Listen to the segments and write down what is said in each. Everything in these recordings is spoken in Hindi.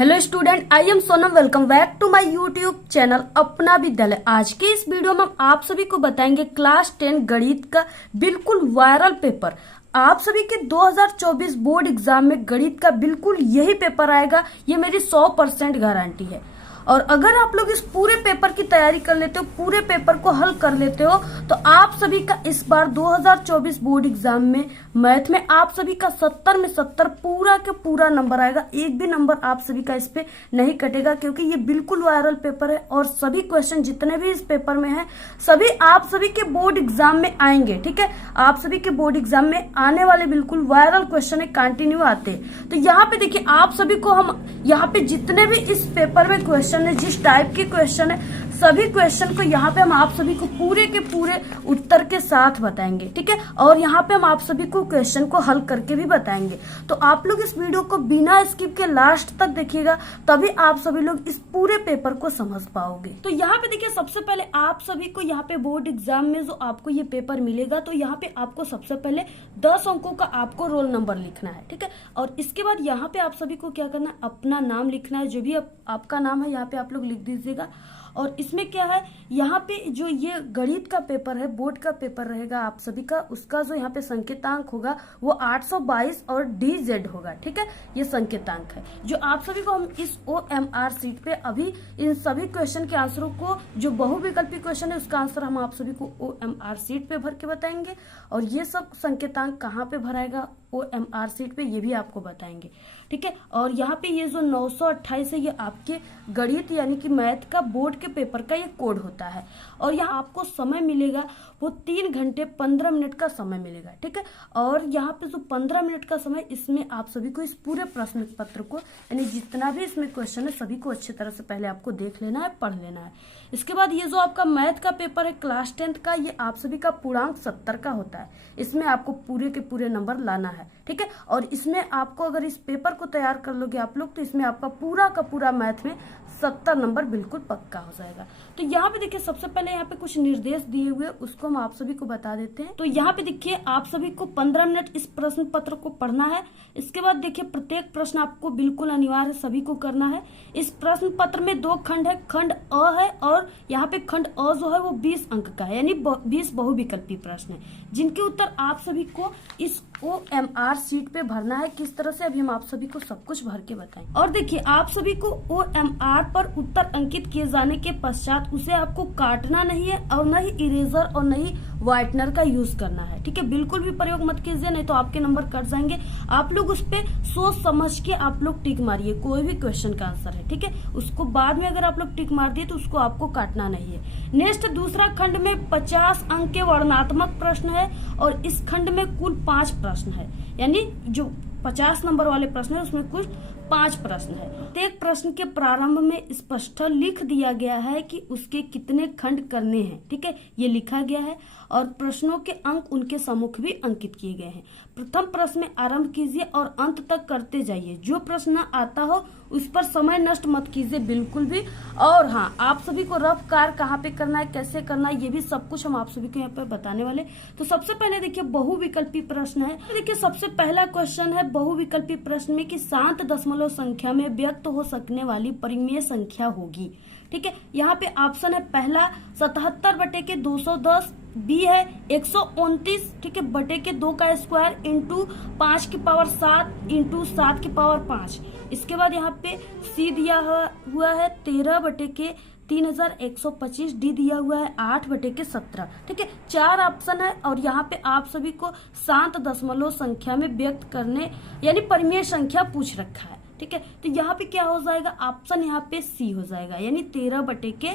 Hello student, I am Sonam. Welcome back to my YouTube channel Apna Vidyalaya. आज के इस वीडियो में हम आप सभी को बताएंगे क्लास 10 गणित का बिल्कुल वायरल पेपर। आप सभी के 2024 बोर्ड एग्जाम में गणित का बिल्कुल यही पेपर आएगा, ये मेरी 100% गारंटी है। और अगर आप लोग इस पूरे पेपर की तैयारी कर लेते हो, पूरे पेपर को हल कर लेते हो, तो आप सभी का इस बार 2024 बोर्ड एग्जाम में मैथ में आप सभी का 70 में 70 पूरा के पूरा नंबर आएगा। एक भी नंबर आप सभी का इस पे नहीं कटेगा, क्योंकि ये बिल्कुल वायरल पेपर है और सभी क्वेश्चन जितने भी इस पेपर में है सभी आप सभी के बोर्ड एग्जाम में आएंगे। ठीक है, आप सभी के बोर्ड एग्जाम में आने वाले बिल्कुल वायरल क्वेश्चन है, कंटिन्यू आते हैं। तो यहाँ पे देखिए, आप सभी को हम यहाँ पे जितने भी इस पेपर में क्वेश्चन है, जिस टाइप के क्वेश्चन है, सभी क्वेश्चन को यहाँ पे हम आप सभी को पूरे के पूरे उत्तर के साथ बताएंगे। ठीक है, और यहाँ पे हम आप सभी को क्वेश्चन को हल करके भी बताएंगे। तो आप लोग इस वीडियो को बिना स्किप के लास्ट तक देखिएगा, तभी आप सभी लोग इस पूरे पेपर को समझ पाओगे। तो यहाँ पे देखिए, सबसे पहले आप सभी को यहाँ पे बोर्ड एग्जाम में जो आपको ये पेपर मिलेगा, तो यहाँ पे आपको सबसे पहले 10 अंकों का आपको रोल नंबर लिखना है। ठीक है, और इसके बाद यहाँ पे आप सभी को क्या करना है, अपना नाम लिखना है। जो भी आपका नाम है यहाँ पे आप लोग लिख दीजिएगा। और इसमें क्या है, यहाँ पे जो ये गणित का पेपर है, बोर्ड का पेपर रहेगा आप सभी का, उसका जो यहाँ पे संकेतांक होगा वो 822 और DZ होगा। ठीक है, ये संकेतांक है जो आप सभी को हम इस OMR सीट पे अभी इन सभी क्वेश्चन के आंसरों को, जो बहुविकल्पी क्वेश्चन है उसका आंसर हम आप सभी को OMR सीट पे भर के बताएंगे। और ये सब संकेतांक कहाँ पे भराएगा OMR सीट पे, ये भी आपको बताएंगे। ठीक है, और यहाँ पे ये जो 928 है, ये आपके गणित यानी कि मैथ का बोर्ड के पेपर का ये कोड होता है। और यहाँ आपको समय मिलेगा वो 3 घंटे 15 मिनट का समय मिलेगा। ठीक है, और यहाँ पे जो 15 मिनट का समय, इसमें आप सभी को इस पूरे प्रश्न पत्र को, यानी जितना भी इसमें क्वेश्चन है सभी को अच्छी तरह से पहले आपको देख लेना है, पढ़ लेना है। इसके बाद ये जो आपका मैथ का पेपर है क्लास 10 का, ये आप सभी का पूर्णांक 70 का होता है। इसमें आपको पूरे के पूरे नंबर लाना है। ठीक है, और इसमें आपको अगर इस पेपर को तैयार कर लोगे आप लोग, तो इसमें आपका पूरा का पूरा मैथ में 70 नंबर बिल्कुल पक्का हो जाएगा। तो यहाँ पे देखिए, सबसे पहले यहाँ पे कुछ निर्देश दिए हुए, उसको हम आप सभी को बता देते हैं। तो यहाँ पे देखिए, आप सभी को 15 मिनट इस प्रश्न पत्र को पढ़ना है। इसके बाद देखिए, प्रत्येक प्रश्न आपको बिल्कुल अनिवार्य सभी को करना है। इस प्रश्न पत्र में 2 खंड है, खंड अ है और यहाँ पे खंड अ जो है वो 20 अंक का है, यानी 20 बहुविकल्पी प्रश्न है, जिनके उत्तर आप सभी को इस OMR सीट पे भरना है। किस तरह से, अभी हम आप सभी को सब कुछ भर के बताएंगे। और देखिए, आप सभी को OMR पर उत्तर अंकित किए जाने के पश्चात उसे आपको काटना नहीं है, और न ही इरेजर और न ही व्हाइटनर का यूज करना है। ठीक है, बिल्कुल भी प्रयोग मत कीजिए, नहीं तो आपके नंबर कट जाएंगे। आप लोग उस पे सोच समझ के आप लोग टिक मारिए, कोई भी क्वेश्चन का आंसर है। ठीक है, उसको बाद में अगर आप लोग टिक मार दिए तो उसको आपको काटना नहीं है। नेक्स्ट, दूसरा खंड में 50 अंक के वर्णनात्मक प्रश्न है, और इस खंड में कुल 5 प्रश्न है, यानी जो 50 नंबर वाले प्रश्न है उसमें कुल 5 प्रश्न है। प्रत्येक प्रश्न के प्रारंभ में स्पष्ट लिख दिया गया है कि उसके कितने खंड करने हैं। ठीक है, ये लिखा गया है, और प्रश्नों के अंक उनके सम्मुख भी अंकित किए गए हैं। प्रथम प्रश्न में आरंभ कीजिए और अंत तक करते जाइए। जो प्रश्न आता हो उस पर समय नष्ट मत कीजिए बिल्कुल भी। और हाँ, आप सभी को रफ कार्य कहाँ पे करना है, कैसे करना है, ये भी सब कुछ हम आप सभी को यहाँ पे बताने वाले। तो सबसे पहले देखिए, बहुविकल्पी प्रश्न है। देखिए, सबसे पहला क्वेश्चन है बहुविकल्पी प्रश्न में कि शांत दशमलव संख्या में व्यक्त हो सकने वाली परिमेय संख्या होगी। ठीक है, यहाँ पे ऑप्शन है पहला 77 बटे के 210, बी है 129, ठीक है, बटे के 2 का स्क्वायर इंटू 5 की पावर 7 इंटू 7 की पावर 5। इसके बाद यहाँ पे सी दिया हुआ है 13 बटे के 3125, डी दिया हुआ है 8 बटे के 17। ठीक है, 4 ऑप्शन है, और यहाँ पे आप सभी को शांत दशमलव संख्या में व्यक्त करने यानी परिमेय संख्या पूछ रखा है। ठीक है, तो यहाँ पे क्या हो जाएगा, ऑप्शन यहाँ पे सी हो जाएगा, यानी 13 बटे के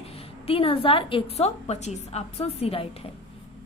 3125, ऑप्शन सी राइट है।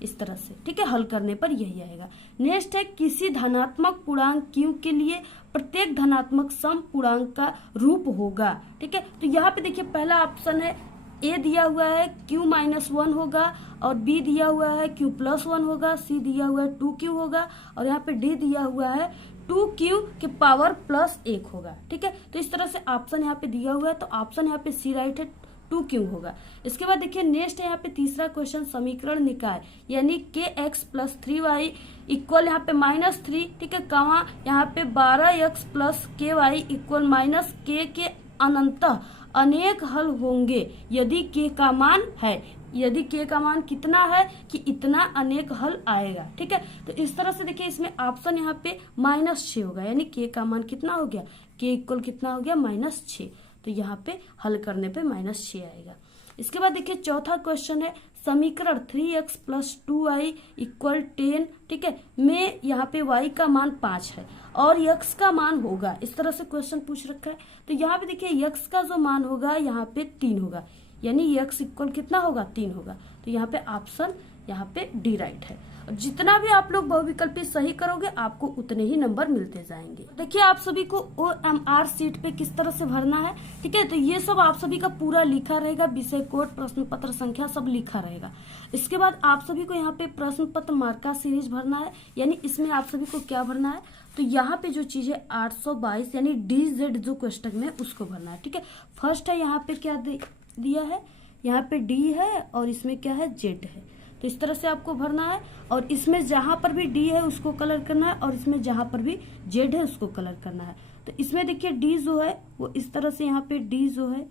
इस तरह से, ठीक है, हल करने पर यही आएगा। नेक्स्ट है, किसी धनात्मक पूर्णांक Q के लिए प्रत्येक धनात्मक सम पूर्णांक का रूप होगा। ठीक है, तो यहाँ पे देखिए, पहला ऑप्शन है ए दिया हुआ है Q-1 होगा, और बी दिया हुआ है Q+1 होगा, सी दिया हुआ है 2Q होगा, और यहाँ पे डी दिया हुआ है 2Q के पावर +1 होगा। ठीक है, तो इस तरह से ऑप्शन यहाँ पे दिया हुआ है, तो ऑप्शन यहाँ पे सी राइट है, 2Q होगा। इसके बाद देखिए, नेक्स्ट है यहाँ पे तीसरा क्वेश्चन, समीकरण निकाय यानी kx + 3y इक्वल यहाँ पे -3। ठीक है, कहाँ यहाँ पे 12x + ky इक्वल -k के अनंतः अनेक हल होंगे यदि के का मान है, यदि के का मान कितना है कि इतना अनेक हल आएगा। ठीक है, तो इस तरह से देखिए इसमें ऑप्शन यहाँ पे -6 होगा, यानी के का मान कितना हो गया, के इक्वल कितना हो गया -6, तो यहाँ पे हल करने पे -6 आएगा। इसके बाद देखिए चौथा क्वेश्चन है समीकरण 3x + 2y = 10, ठीक है, में यहाँ पे y का मान 5 है और x का मान होगा, इस तरह से क्वेश्चन पूछ रखा है। तो यहाँ पे देखिए x का जो मान होगा यहाँ पे 3 होगा, यानी x इक्वल कितना होगा 3 होगा, तो यहाँ पे ऑप्शन यहाँ पे डी राइट है। और जितना भी आप लोग बहुविकल्पी सही करोगे आपको उतने ही नंबर मिलते जाएंगे। देखिए आप सभी को OMR सीट पे किस तरह से भरना है, ठीक है, तो ये सब आप सभी का पूरा लिखा रहेगा, विषय कोड, प्रश्न पत्र संख्या सब लिखा रहेगा। इसके बाद आप सभी को यहाँ पे प्रश्न पत्र मार्का सीरीज भरना है, यानी इसमें आप सभी को क्या भरना है, तो यहाँ पे जो चीज है 822 यानी DZ जो क्वेश्चन में उसको भरना है। ठीक है, फर्स्ट है यहाँ पे क्या दिया है, यहाँ पे D है और इसमें क्या है Z है, तो इस तरह से आपको भरना है। और इसमें जहां पर भी D है उसको कलर करना है और इसमें जहां पर भी Z है उसको कलर करना है। तो इसमें देखिए D जो है वो इस तरह से, यहाँ पे D जो है,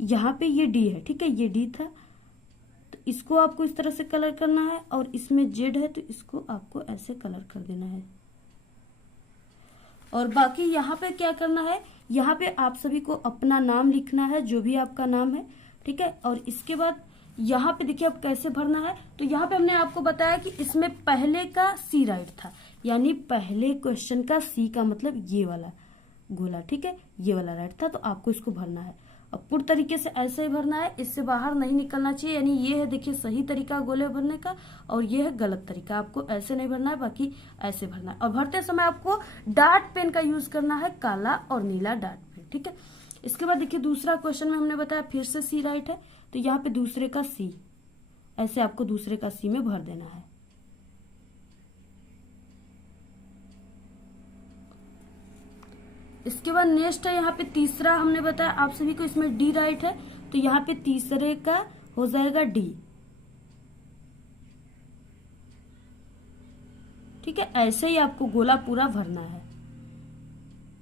यहाँ पे ये D है, ठीक है, ये D था, तो इसको आपको इस तरह से कलर करना है और इसमें Z है तो इसको आपको ऐसे कलर कर देना है। और बाकी यहाँ पे क्या करना है, यहाँ पे आप सभी को अपना नाम लिखना है, जो भी आपका नाम है, ठीक है। और इसके बाद यहाँ पे देखिए अब कैसे भरना है, तो यहाँ पे हमने आपको बताया कि इसमें पहले का C राइट था, यानी पहले क्वेश्चन का C का मतलब ये वाला गोला, ठीक है, ये वाला राइट था, तो आपको इसको भरना है। अब पूर्ण तरीके से ऐसे ही भरना है, इससे बाहर नहीं निकलना चाहिए, यानी ये है देखिए सही तरीका गोले भरने का और ये है गलत तरीका, आपको ऐसे नहीं भरना है, बाकी ऐसे भरना है। और भरते समय आपको डार्ट पेन का यूज करना है, काला और नीला डार्ट पेन, ठीक है। इसके बाद देखिए दूसरा क्वेश्चन में हमने बताया फिर से C राइट है, तो यहाँ पे दूसरे का C, ऐसे आपको दूसरे का C में भर देना है। इसके बाद नेक्स्ट है यहाँ पे तीसरा, हमने बताया आप सभी को इसमें D राइट है, तो यहाँ पे तीसरे का हो जाएगा D, ठीक है, ऐसे ही आपको गोला पूरा भरना है,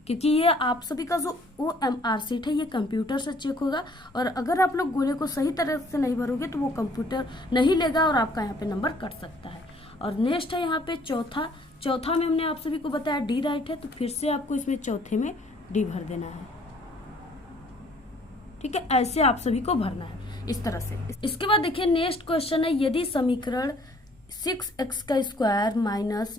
क्योंकि ये आप सभी का जो OMR सीट है ये कंप्यूटर से चेक होगा और अगर आप लोग गोले को सही तरह से नहीं भरोगे तो वो कंप्यूटर नहीं लेगा और आपका यहाँ पे नंबर कट सकता है। और नेक्स्ट है यहाँ पे चौथा में हमने आप सभी को बताया D राइट है, तो फिर से आपको इसमें चौथे में D भर देना है, ठीक है, ऐसे आप सभी को भरना है इस तरह से। इसके बाद देखिए नेक्स्ट क्वेश्चन है यदि समीकरण 6x²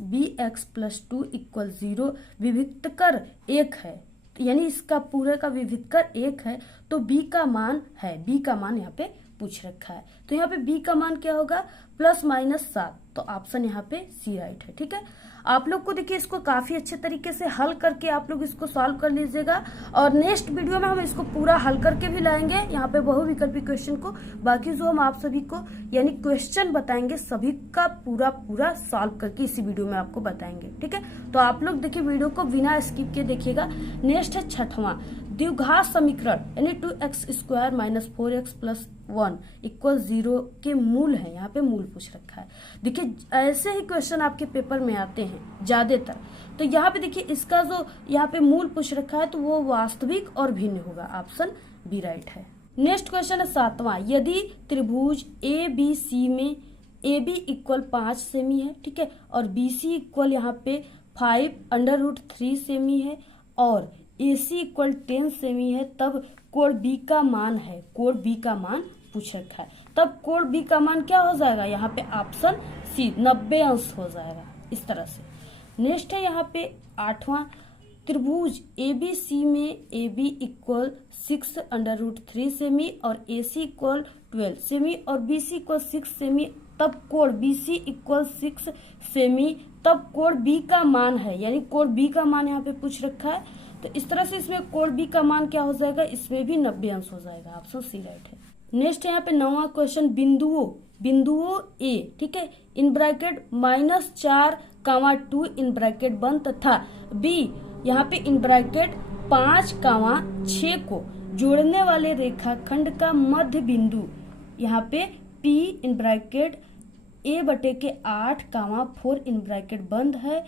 - bx + 2 = 0 विविक्तकर 1 है, यानी इसका पूरे का विविक्तकर 1 है, तो b का मान है, b का मान यहाँ पे पूछ रखा है, तो यहाँ पे b का मान क्या होगा +-7, तो ऑप्शन यहाँ पे C राइट है, ठीक है। आप लोग को देखिए इसको काफी अच्छे तरीके से हल करके आप लोग इसको सॉल्व कर लीजिएगा और नेक्स्ट वीडियो में हम इसको पूरा हल करके भी लाएंगे यहाँ पे बहुविकल्पी क्वेश्चन को। बाकी जो हम आप सभी को यानी क्वेश्चन बताएंगे सभी का पूरा सॉल्व करके इसी वीडियो में आपको बताएंगे, ठीक है। तो आप लोग देखिए वीडियो को बिना स्किप के देखिएगा। नेक्स्ट है छठवां द्विघात समीकरण यानी 2x² - 4x + 1 = 0 के मूल है, यहाँ पे मूल पूछ रखा है। देखिए ऐसे ही क्वेश्चन आपके पेपर में आते हैं ज्यादातर, तो यहाँ पे देखिए इसका जो यहाँ पे मूल पूछ रखा है तो वो वास्तविक और भिन्न होगा, ऑप्शन बी राइट है। नेक्स्ट क्वेश्चन है सातवां यदि त्रिभुज ABC में AB = 5 सेमी है, ठीक है, और BC = यहाँ पे 5√3 सेमी है और AC = 10 सेमी है, तब कोण B का मान है, कोण B का मान पूछ रखा है, तब कोण B का मान क्या हो जाएगा, यहाँ पे ऑप्शन C 90 अंश हो जाएगा, इस तरह से। नेक्स्ट है यहाँ पे आठवां त्रिभुज ABC में AB = 6√3 सेमी और AC = 12 सेमी और BC = 6 सेमी, तब कोण BC = 6 सेमी, तब कोण B का मान है, यानी कोण B का मान यहाँ पे पूछ रखा है, तो इस तरह से इसमें कोण B का मान क्या हो जाएगा, इसमें भी 90 अंश हो जाएगा, ऑप्शन C राइट है। नेक्स्ट यहाँ पे 9वां क्वेश्चन बिंदुओं A, ठीक है, इन ब्रैकेट -4, 2 इन ब्रैकेट बंद तथा B यहाँ पे इन ब्रैकेट 5, 6 को जोड़ने वाले रेखाखंड का मध्य बिंदु यहाँ पे P in bracket A/8, 4 in bracket बंद है,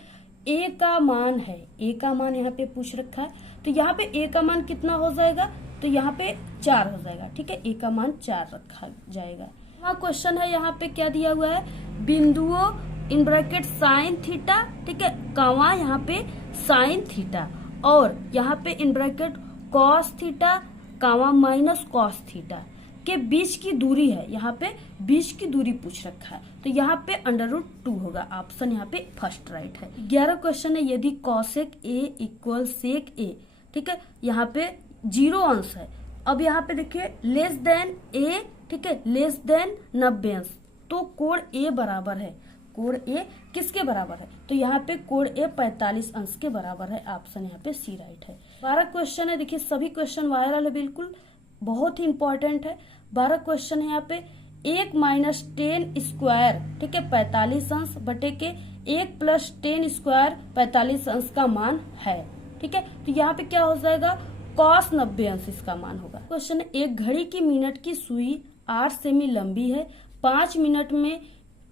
A का मान है, A का मान यहाँ पे पूछ रखा है, तो यहाँ पे ए का मान कितना हो जाएगा, तो यहाँ पे 4 हो जाएगा। ठीक है, ए का मान 4 रखा जाएगा। वहाँ क्वेश्चन है, यहाँ पे क्या दिया हुआ है, बिंदुओं इन ब्रैकेट साइन थीटा, ठीक है, कामा यहाँ पे साइन थीटा, और यहाँ पे in bracket cos theta comma minus cos theta के बीच की दूरी है। यहाँ पे बीच की दूरी पूछ रखा है, तो यहाँ पे √2 होगा। ऑप्शन यहाँ पे फर्स्ट राइट है। 11 क्वेश्चन है, यदि कॉसेक ए इक्वल सेक ए, ठीक है, यहाँ पे 0 अंश है। अब यहाँ पे देखिए लेस देन ए, ठीक है, लेस देन 90 अंश, तो कोण ए बराबर है, कोण ए किसके बराबर है, तो यहाँ पे कोण ए 45 अंश के बराबर है। ऑप्शन यहाँ पे सी राइट है। 12 क्वेश्चन है, देखिए सभी क्वेश्चन वायरल है, बिल्कुल बहुत ही इंपॉर्टेंट है। 12 क्वेश्चन है यहाँ पे 1 माइनस 10 स्क्वायर, ठीक है, 45 अंश बटे के 1 प्लस 10 स्क्वायर 45 अंश का मान है। ठीक है, तो यहाँ पे क्या हो जाएगा, कॉस 90 अंश इसका मान होगा। क्वेश्चन है, एक घड़ी की मिनट की सुई 8 सेमी लंबी है, 5 मिनट में,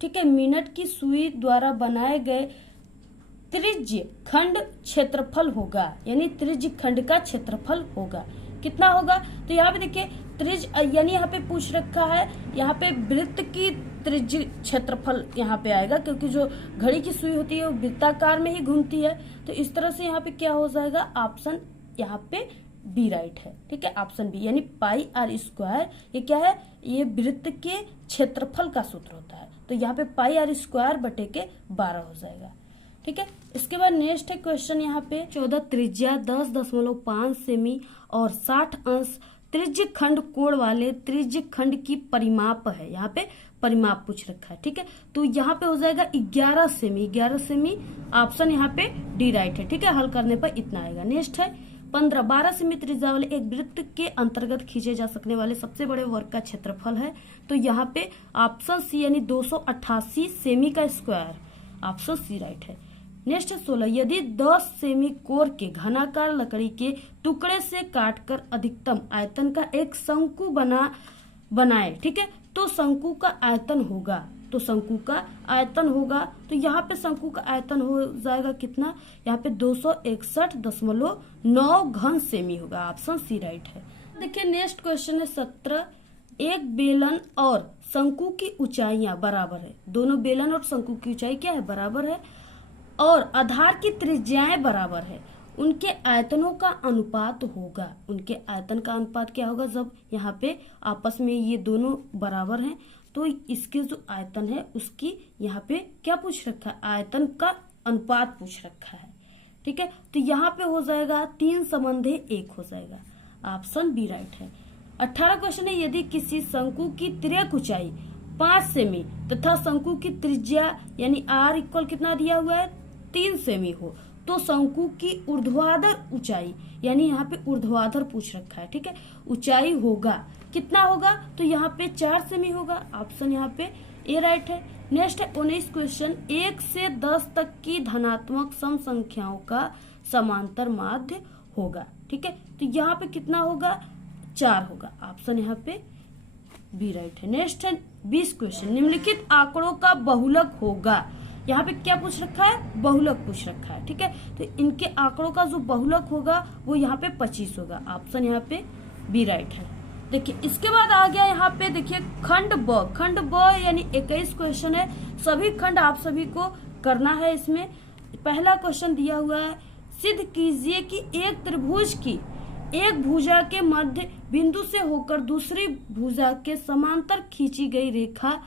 ठीक है, मिनट की सुई द्वारा बनाए गए त्रिज्य खंड क्षेत्रफल होगा, यानी त्रिज्य खंड का क्षेत्रफल होगा, कितना होगा, तो यहाँ पे देखिए त्रिज्य, यानी यहाँ पे पूछ रखा है, यहाँ पे वृत्त की त्रिज्य क्षेत्रफल यहाँ पे आएगा, क्योंकि जो घड़ी की सुई होती है वो वृत्ताकार में ही घूमती है, तो इस तरह से यहाँ पे क्या हो जाएगा, ऑप्शन यहाँ पे बी राइट है। ठीक है, ऑप्शन बी, यानी पाई आर स्क्वायर, ये क्या है, ये वृत्त के क्षेत्रफल का सूत्र होता है, तो यहाँ पे पाई आर स्क्वायर बटे के 12 हो जाएगा। ठीक है, इसके बाद नेक्स्ट है क्वेश्चन, यहाँ पे 14 त्रिज्या 10.5 सेमी और 60 अंश त्रिज्य खंड कोण वाले त्रिज्य खंड की परिमाप है। यहाँ पे परिमाप पूछ रखा है। ठीक है, तो यहाँ पे हो जाएगा 11 सेमी, 11 सेमी, ऑप्शन यहाँ पे डी राइट है। ठीक है, हल करने पर इतना आएगा। नेक्स्ट है 15 12 सेमी त्रिज्या वाले एक वृत्त के अंतर्गत खींचे जा सकने वाले सबसे बड़े वर्ग का क्षेत्रफल है, तो यहाँ पे ऑप्शन सी यानी 288 सेमी का स्क्वायर, ऑप्शन सी राइट है। नेक्स्ट है 16 यदि 10 सेमी कोर के घनाकार लकड़ी के टुकड़े से काटकर अधिकतम आयतन का एक शंकु बनाए, ठीक है, तो शंकु का आयतन होगा, तो शंकु का आयतन होगा, तो यहाँ पे शंकु का आयतन हो जाएगा कितना, यहाँ पे 261.9 घन सेमी होगा, ऑप्शन सी राइट है। देखिए नेक्स्ट क्वेश्चन है 17 एक बेलन और शंकु की ऊंचाइयां बराबर है, दोनों बेलन और शंकु की ऊंचाई क्या है, बराबर है, और आधार की त्रिज्याएं बराबर है, उनके आयतनों का अनुपात होगा, उनके आयतन का अनुपात क्या होगा, जब यहाँ पे आपस में ये दोनों बराबर हैं, तो इसके जो आयतन है उसकी यहाँ पे क्या पूछ रखा है, आयतन का अनुपात पूछ रखा है। ठीक है, तो यहाँ पे हो जाएगा 3/1 हो जाएगा, ऑप्शन बी राइट है। 18 क्वेश्चन है यदि किसी शंकु की तिर्यक ऊंचाई 5 सेमी तथा शंकु की त्रिज्या यानी r इक्वल कितना दिया हुआ है 3 सेमी हो, तो शंकु की ऊर्ध्वाधर ऊंचाई, यानी यहाँ पे ऊर्ध्वाधर पूछ रखा है, ठीक है, ऊंचाई होगा कितना होगा, तो यहाँ पे 4 सेमी होगा, ऑप्शन यहाँ पे ए राइट है। नेक्स्ट है 19 क्वेश्चन 1 से 10 तक की धनात्मक सम संख्याओं का समांतर माध्य होगा। ठीक है, तो यहाँ पे कितना होगा, 4 होगा, ऑप्शन यहाँ पे बी राइट है। नेक्स्ट है 20 क्वेश्चन निम्नलिखित आंकड़ों का बहुलक होगा, यहाँ पे क्या पूछ रखा है, बहुलक पूछ रखा है। ठीक है, तो इनके आंकड़ों का जो बहुलक होगा वो यहाँ पे 25 होगा, ऑप्शन यहाँ पे बी राइट है। देखिए इसके बाद आ गया यहाँ पे देखिए खंड ब यानी 21 क्वेश्चन है, सभी खंड आप सभी को करना है। इसमें पहला क्वेश्चन दिया हुआ है सिद्ध कीजिए कि एक त्रिभुज की एक भुजा के मध्य बिंदु से होकर दूसरी भुजा के समांतर खींची गई रेखा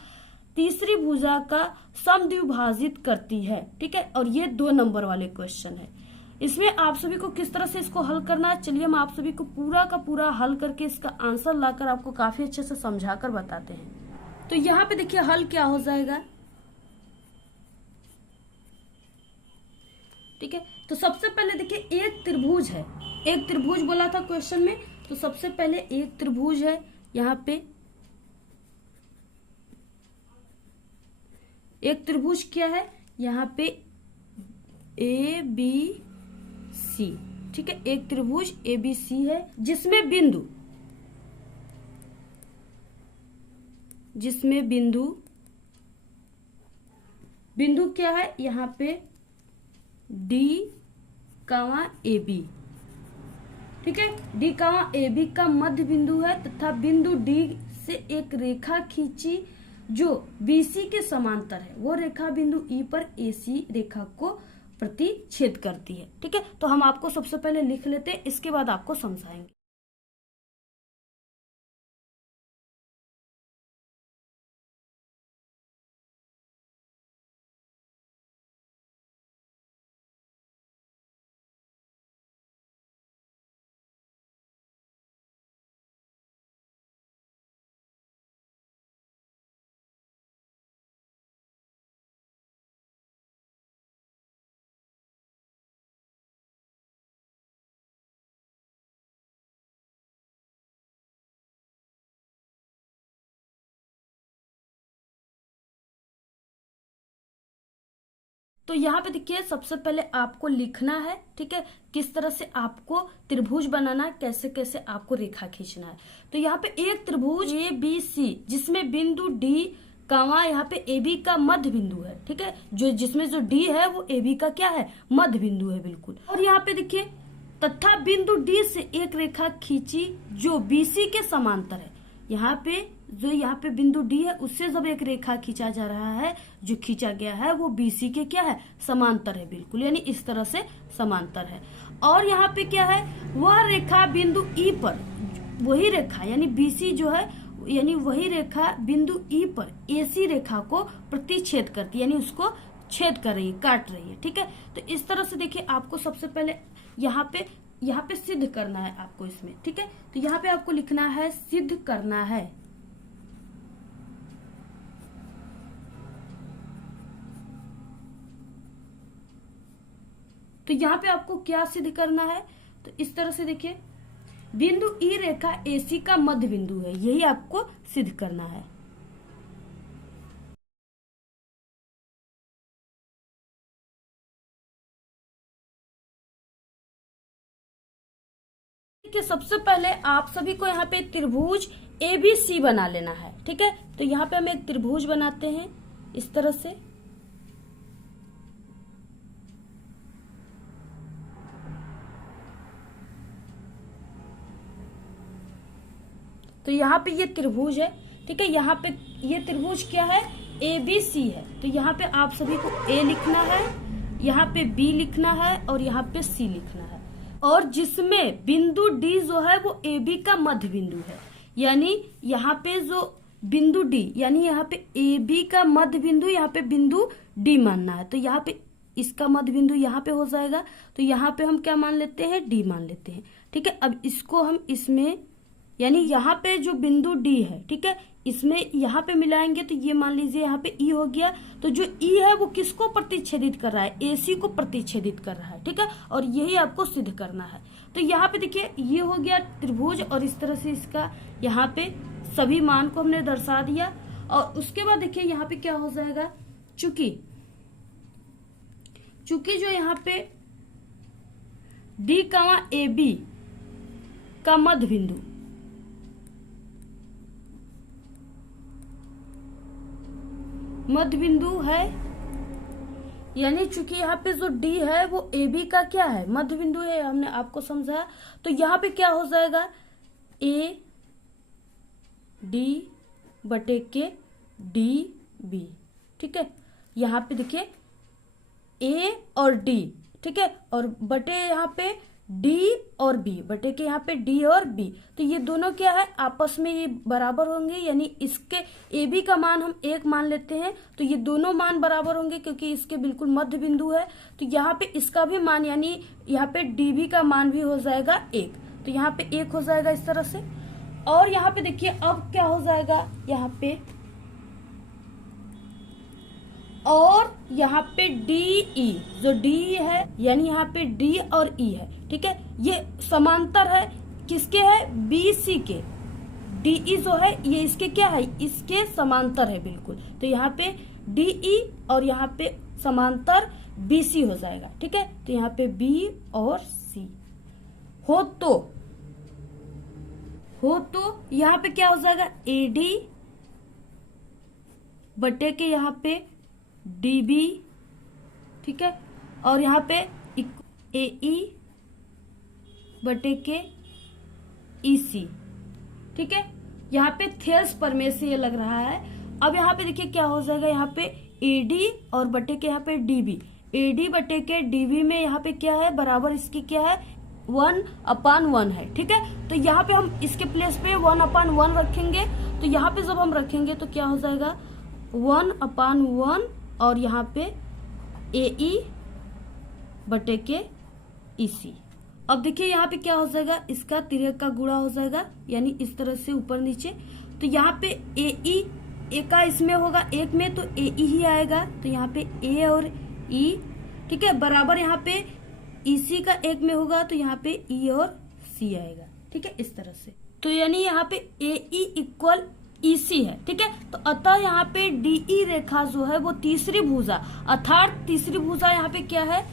तीसरी भुजा का समद्विभाजित करती है। ठीक है, और ये 2 नंबर वाले क्वेश्चन है। इसमें आप सभी को किस तरह से इसको हल करना है, चलिए हम आप सभी को पूरा का पूरा हल करके इसका आंसर लाकर आपको काफी अच्छे से समझाकर बताते हैं। तो यहाँ पे देखिए हल क्या हो जाएगा। ठीक है, तो सबसे पहले देखिए एक त्रिभुज है, एक त्रिभुज बोला था क्वेश्चन में, तो सबसे पहले एक त्रिभुज है, यहाँ पे एक त्रिभुज क्या है, यहाँ पे ए बी सी। ठीक है, एक त्रिभुज ए बी सी है जिसमें बिंदु क्या है, यहाँ पे डी कामा ए बी, ठीक है। डी कमा ए बी का मध्य बिंदु है तथा बिंदु डी से एक रेखा खींची जो बीसी के समांतर है। वो रेखा बिंदु ई पर एसी रेखा को प्रतिच्छेद करती है। ठीक है, तो हम आपको सबसे पहले लिख लेते हैं, इसके बाद आपको समझाएंगे। तो यहाँ पे देखिए, सबसे पहले आपको लिखना है, ठीक है, किस तरह से आपको त्रिभुज बनाना है, कैसे कैसे आपको रेखा खींचना है। तो यहाँ पे एक त्रिभुज ए बी सी जिसमें बिंदु डी कमा यहाँ पे ए बी का मध्य बिंदु है। ठीक है, जो जिसमें जो डी है वो ए बी का क्या है, मध्य बिंदु है बिल्कुल। और यहाँ पे देखिए, तथा बिंदु डी से एक रेखा खींची जो बीसी के समांतर है। यहाँ पे जो यहाँ पे बिंदु डी है उससे जब एक रेखा खींचा जा रहा है, जो खींचा गया है वो बीसी के क्या है, समांतर है बिल्कुल, यानी इस तरह से समांतर है। और यहाँ पे क्या है, वह रेखा बिंदु ई पर, वही रेखा यानी बीसी जो है, यानी वही रेखा बिंदु ई पर एसी रेखा को प्रतिच्छेद करती है, यानी उसको छेद कर रही है, काट रही है। ठीक है, तो इस तरह से देखिए, आपको सबसे पहले यहाँ पे सिद्ध करना है आपको इसमें। ठीक है, तो यहाँ पे आपको लिखना है सिद्ध करना है। तो यहाँ पे आपको क्या सिद्ध करना है, तो इस तरह से देखिए, बिंदु ई रेखा एसी का मध्य बिंदु है, यही आपको सिद्ध करना है। कि सबसे पहले आप सभी को यहाँ पे त्रिभुज ABC बना लेना है। ठीक है, तो यहाँ पे हम एक त्रिभुज बनाते हैं इस तरह से। तो यहाँ पे ये त्रिभुज है। ठीक है, यहाँ पे ये त्रिभुज क्या है, ABC है। तो यहाँ पे आप सभी को A लिखना है, यहाँ पे B लिखना है और यहाँ पे C लिखना है। और जिसमें बिंदु D जो है वो AB का मध्य बिंदु है, यानी यहाँ पे जो बिंदु D, यानी यहाँ पे AB का मध्य बिंदु, यहाँ पे बिंदु D मानना है। तो यहाँ पे इसका मध्य बिंदु यहाँ पे हो जाएगा, तो यहाँ पे हम क्या मान लेते हैं, D मान लेते हैं। ठीक है, अब इसको हम इसमें, यानी यहाँ पे जो बिंदु D है, ठीक है, इसमें यहाँ पे मिलाएंगे तो ये मान लीजिए यहाँ पे E हो गया। तो जो E है वो किसको प्रतिच्छेदित कर रहा है, AC को प्रतिच्छेदित कर रहा है। ठीक है, और यही आपको सिद्ध करना है। तो यहाँ पे देखिए, ये हो गया त्रिभुज, और इस तरह से इसका यहाँ पे सभी मान को हमने दर्शा दिया। और उसके बाद देखिए यहाँ पे क्या हो जाएगा, चूंकि जो यहाँ पे D कमा AB का मध्य बिंदु, है, यानी चूंकि यहाँ पे जो D है वो AB का क्या है, मध्य बिंदु है, हमने आपको समझाया। तो यहाँ पे क्या हो जाएगा, AD बटे के DB। ठीक है, यहाँ पे देखिए A और D, ठीक है, और बटे यहाँ पे D और B, बटे के यहाँ पे D और B। तो ये दोनों क्या है, आपस में ये बराबर होंगे, यानी इसके AB का मान हम 1 मान लेते हैं, तो ये दोनों मान बराबर होंगे क्योंकि इसके बिल्कुल मध्य बिंदु है। तो यहाँ पे इसका भी मान, यानी यहाँ पे DB का मान भी हो जाएगा 1, तो यहाँ पे 1 हो जाएगा इस तरह से। और यहाँ पे देखिए अब क्या हो जाएगा, यहाँ पे और यहाँ पे DE, जो DE है, यानी यहाँ पे D और E है। ठीक है, ये समांतर है, किसके है, BC के। DE जो है ये इसके क्या है, इसके समांतर है बिल्कुल। तो यहाँ पे DE और यहाँ पे समांतर BC हो जाएगा। ठीक है, तो यहाँ पे B और C हो तो यहाँ पे क्या हो जाएगा, AD बटे के यहाँ पे DB। ठीक है, और यहाँ पे AE बटे के EC, ठीक है। यहाँ पे थेल्स परमेय से ये लग रहा है। अब यहाँ पे देखिए क्या हो जाएगा, यहाँ पे AD और बटे के यहाँ पे DB, AD बटे के DB में यहाँ पे क्या है, बराबर इसकी क्या है, 1/1 है, ठीक है। तो यहाँ पे हम इसके प्लेस पे 1/1 रखेंगे। तो यहाँ पे जब हम रखेंगे तो क्या हो जाएगा, 1/1 और यहाँ पे AE बटे के EC। अब देखिए यहाँ पे क्या हो जाएगा, इसका तिर्यक का गुणा हो जाएगा, यानी इस तरह से ऊपर नीचे। तो यहाँ पे AE ए का इसमें होगा एक में, तो AE ही आएगा। तो यहाँ पे A और E, ठीक है, बराबर यहाँ पे EC का एक में होगा, तो यहाँ पे E और C आएगा, ठीक है, इस तरह से। तो यानी यहाँ पे AE इक्वल EC है, ठीक है। तो अतः यहाँ पे DE रेखा जो है वो तीसरी भुजा, अर्थात तीसरी भुजा यहाँ पे क्या है,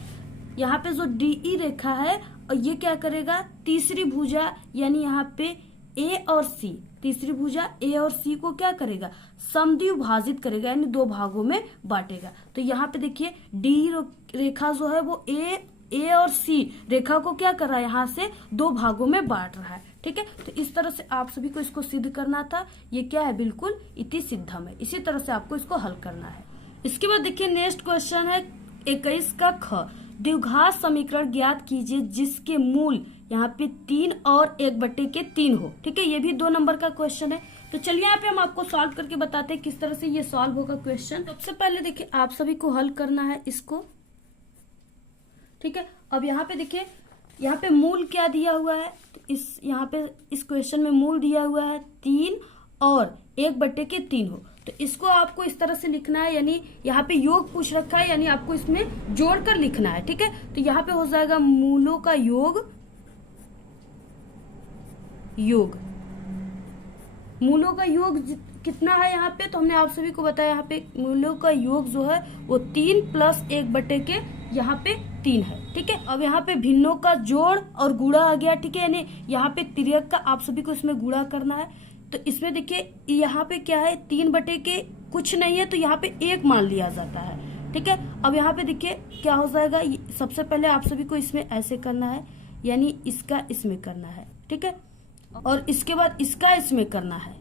यहाँ पे जो DE रेखा है और ये क्या करेगा, तीसरी भुजा यानी यहाँ पे A और C, तीसरी भुजा A और C को क्या करेगा, समद्विभाजित करेगा, यानी दो भागों में बांटेगा। तो यहाँ पे देखिए DE रेखा जो है वो A और C रेखा को क्या कर रहा है, यहाँ से दो भागों में बांट रहा है, ठीक है। तो इस तरह से आप सभी को इसको सिद्ध करना था। ये क्या है, बिल्कुल इति सिद्धम है। इसी तरह से आपको इसको हल करना है। इसके बाद देखिए नेक्स्ट क्वेश्चन है 21 का ख, द्विघात समीकरण ज्ञात कीजिए जिसके मूल यहाँ पे 3 और 1/3 हो, ठीक है। ये भी 2 नंबर का क्वेश्चन है। तो चलिए यहाँ पे हम आपको सॉल्व करके बताते हैं किस तरह से ये सॉल्व होगा क्वेश्चन। सबसे पहले देखिए आप सभी को हल करना है इसको, ठीक है। अब यहाँ पे देखिए, यहाँ पे मूल क्या दिया हुआ है, तो इस यहाँ पे इस क्वेश्चन में मूल दिया हुआ है 3 और 1/3 हो। तो इसको आपको इस तरह से लिखना है, यानी यहाँ पे योग पूछ रखा है, यानी आपको इसमें जोड़कर लिखना है, ठीक है। तो यहाँ पे हो जाएगा मूलों का योग, मूलों का योग कितना है यहाँ पे, तो हमने आप सभी को बताया यहाँ पे मूलों का योग जो है वो 3 + 1/के यहाँ पे 3 है, ठीक है। अब यहाँ पे भिन्नों का जोड़ और गुणा आ गया, ठीक है, यानी यहाँ पे तिर्यक का आप सभी को इसमें गुणा करना है। तो इसमें देखिए यहाँ पे क्या है, 3/के कुछ नहीं है, तो यहाँ पे 1 मान लिया जाता है, ठीक है। अब यहाँ पे देखिए क्या हो जाएगा, सबसे पहले आप सभी को इसमें ऐसे करना है, यानी इसका इसमें करना है, ठीक है, और इसके बाद इसका इसमें करना है,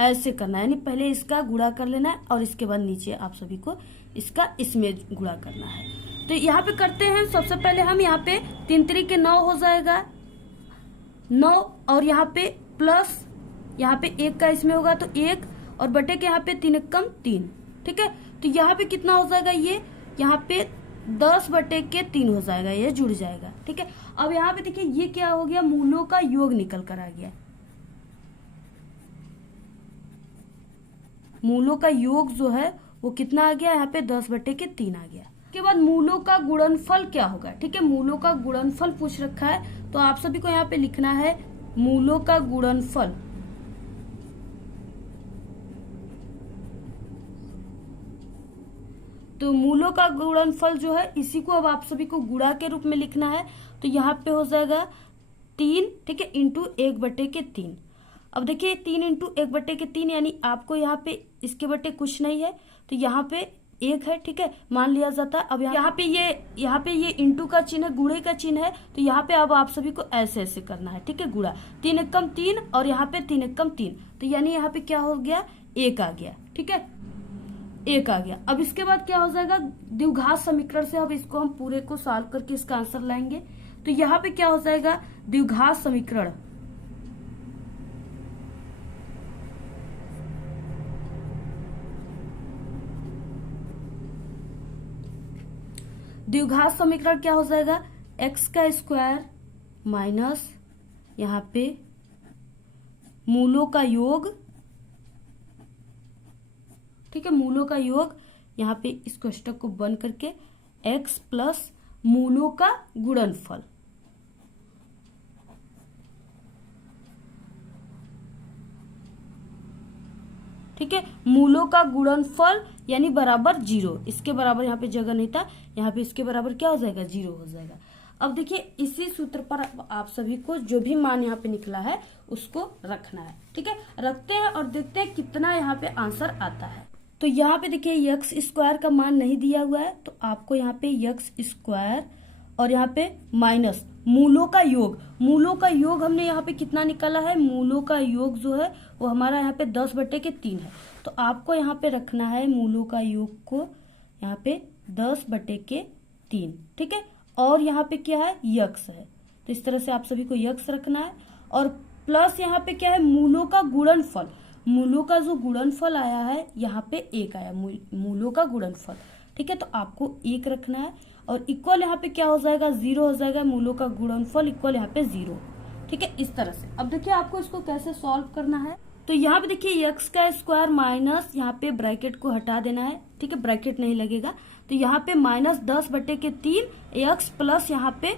ऐसे करना है, यानी पहले इसका गुणा कर लेना है और इसके बाद नीचे आप सभी को इसका इसमें गुणा करना है। तो यहाँ पे करते हैं। सबसे पहले हम यहाँ पे 3 × 3 = 9 हो जाएगा, 9 और यहाँ पे प्लस यहाँ पे 1 का इसमें होगा तो 1 और बटे के यहाँ पे 3 × 3, ठीक है। तो यहाँ पे कितना हो जाएगा, ये यहाँ पे 10/3 हो जाएगा, ये जुड़ जाएगा, ठीक है। अब यहाँ पे देखिए ये क्या हो गया, मूलों का योग निकल कर आ गया, मूलों का योग जो है वो कितना आ गया, यहाँ पे 10/3 आ गया। उसके बाद मूलों का गुणनफल क्या होगा, ठीक है, मूलों का गुणनफल पूछ रखा है, तो आप सभी को यहाँ पे लिखना है मूलों का गुणनफल। तो मूलों का गुणनफल जो है इसी को अब आप सभी को गुणा के रूप में लिखना है। तो यहाँ पे हो जाएगा 3, ठीक है, × 1/3। अब देखिए 3 × 1/3 यानी आपको यहाँ पे इसके बटे कुछ नहीं है, तो यहाँ पे 1 है, ठीक है, मान लिया जाता है। अब यहाँ पे ये इंटू का चिन्ह है, गुणे का चिन्ह है, तो यहाँ पे अब आप सभी को ऐसे ऐसे करना है, ठीक है, गुणा 3 × 3 और यहाँ पे 3 × 3, तो यानी यहाँ पे क्या हो गया, 1 आ गया, ठीक है, 1 आ गया। अब इसके बाद क्या हो जाएगा, द्विघात समीकरण से अब इसको हम पूरे को सॉल्व करके इसका आंसर लाएंगे। तो यहाँ पे क्या हो जाएगा, द्विघात समीकरण, द्विघात समीकरण क्या हो जाएगा, x² माइनस यहाँ पे मूलों का योग, ठीक है, मूलों का योग, यहाँ पे इस कोष्टक को बंद करके x प्लस मूलों का गुणनफल, ठीक है, मूलों का गुणनफल यानी बराबर 0, इसके बराबर यहाँ पे जगह नहीं था, यहाँ पे इसके बराबर क्या हो जाएगा, 0 हो जाएगा। अब देखिए इसी सूत्र पर आप सभी को जो भी मान यहाँ पे निकला है उसको रखना है, ठीक है, रखते हैं और देखते हैं कितना यहाँ पे आंसर आता है। तो यहाँ पे देखिए x² का मान नहीं दिया हुआ है, तो आपको यहाँ पे x² और यहाँ पे माइनस मूलों का योग, मूलों का योग हमने यहाँ पे कितना निकाला है, मूलों का योग जो है वो हमारा यहाँ पे 10/3 है। तो आपको यहाँ पे रखना है मूलों का योग को यहाँ पे 10/3, ठीक है। और यहाँ पे क्या है, यक्स है, तो इस तरह से आप सभी को यक्स रखना है। और प्लस यहाँ पे क्या है, मूलों का गुणनफल, मूलों का जो गुणनफल आया है यहाँ पे 1 आया, मूलों का गुणनफल, ठीक है। तो आपको 1 रखना है और इक्वल यहाँ पे क्या हो जाएगा, 0 हो जाएगा, मूलों का गुणनफल इक्वल यहाँ पे 0, ठीक है। इस तरह से अब देखिए आपको इसको कैसे सॉल्व करना है। तो यहाँ पे देखिए एक्स का स्क्वायर माइनस यहाँ पे ब्रैकेट को हटा देना है, ठीक है, ब्रैकेट नहीं लगेगा। तो यहाँ पे -10/3 एक्स प्लस यहाँ पे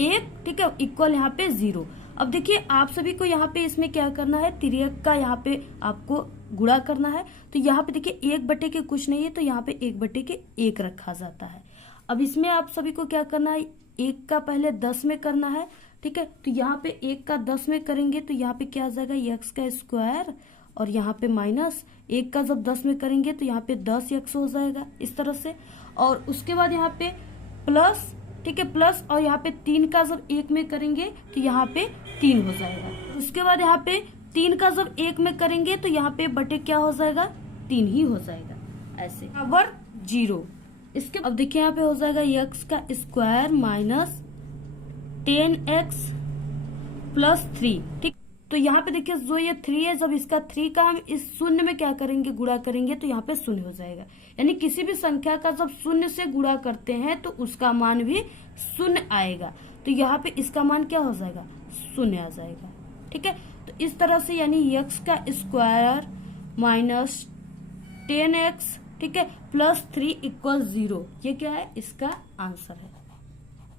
1, ठीक है, इक्वल यहाँ पे 0। अब देखिए आप सभी को यहाँ पे इसमें क्या करना है, तिर्यक का यहाँ पे आपको गुणा करना है। तो यहाँ पे देखिए 1/के कुछ नहीं है, तो यहाँ पे 1/1 रखा जाता है। अब इसमें आप सभी को क्या करना है, 1 का पहले 10 में करना है, ठीक है। तो यहाँ पे 1 का 10 में करेंगे तो यहाँ पे क्या आ जाएगा, एक्स का स्क्वायर और यहाँ पे माइनस 1 का जब 10 में करेंगे तो यहाँ पे 10 एक्स हो जाएगा, इस तरह से। और उसके बाद यहाँ पे प्लस, ठीक है, प्लस, और यहाँ पे 3 का जब 1 में करेंगे तो यहाँ पे 3 हो जाएगा। उसके बाद यहाँ पे 3 का जब 1 में करेंगे तो यहाँ पे बटे क्या हो जाएगा, 3 ही हो जाएगा, ऐसे बराबर 0। इसके अब देखिए यहाँ पे हो जाएगा एक्स का स्क्वायर माइनस 10x प्लस 3, ठीक। तो यहाँ पे देखिए जो ये 3 है, जब इसका 3 का हम इस शून्य में क्या करेंगे, गुणा करेंगे तो यहाँ पे 0 हो जाएगा। यानी किसी भी संख्या का जब 0 से गुणा करते हैं तो उसका मान भी 0 आएगा। तो यहाँ पे इसका मान क्या हो जाएगा, 0 आ जाएगा, ठीक है। तो इस तरह से यानी एक्स का स्क्वायर माइनस 10x, ठीक है, प्लस 3 इक्वल 0, ये क्या है, इसका आंसर है।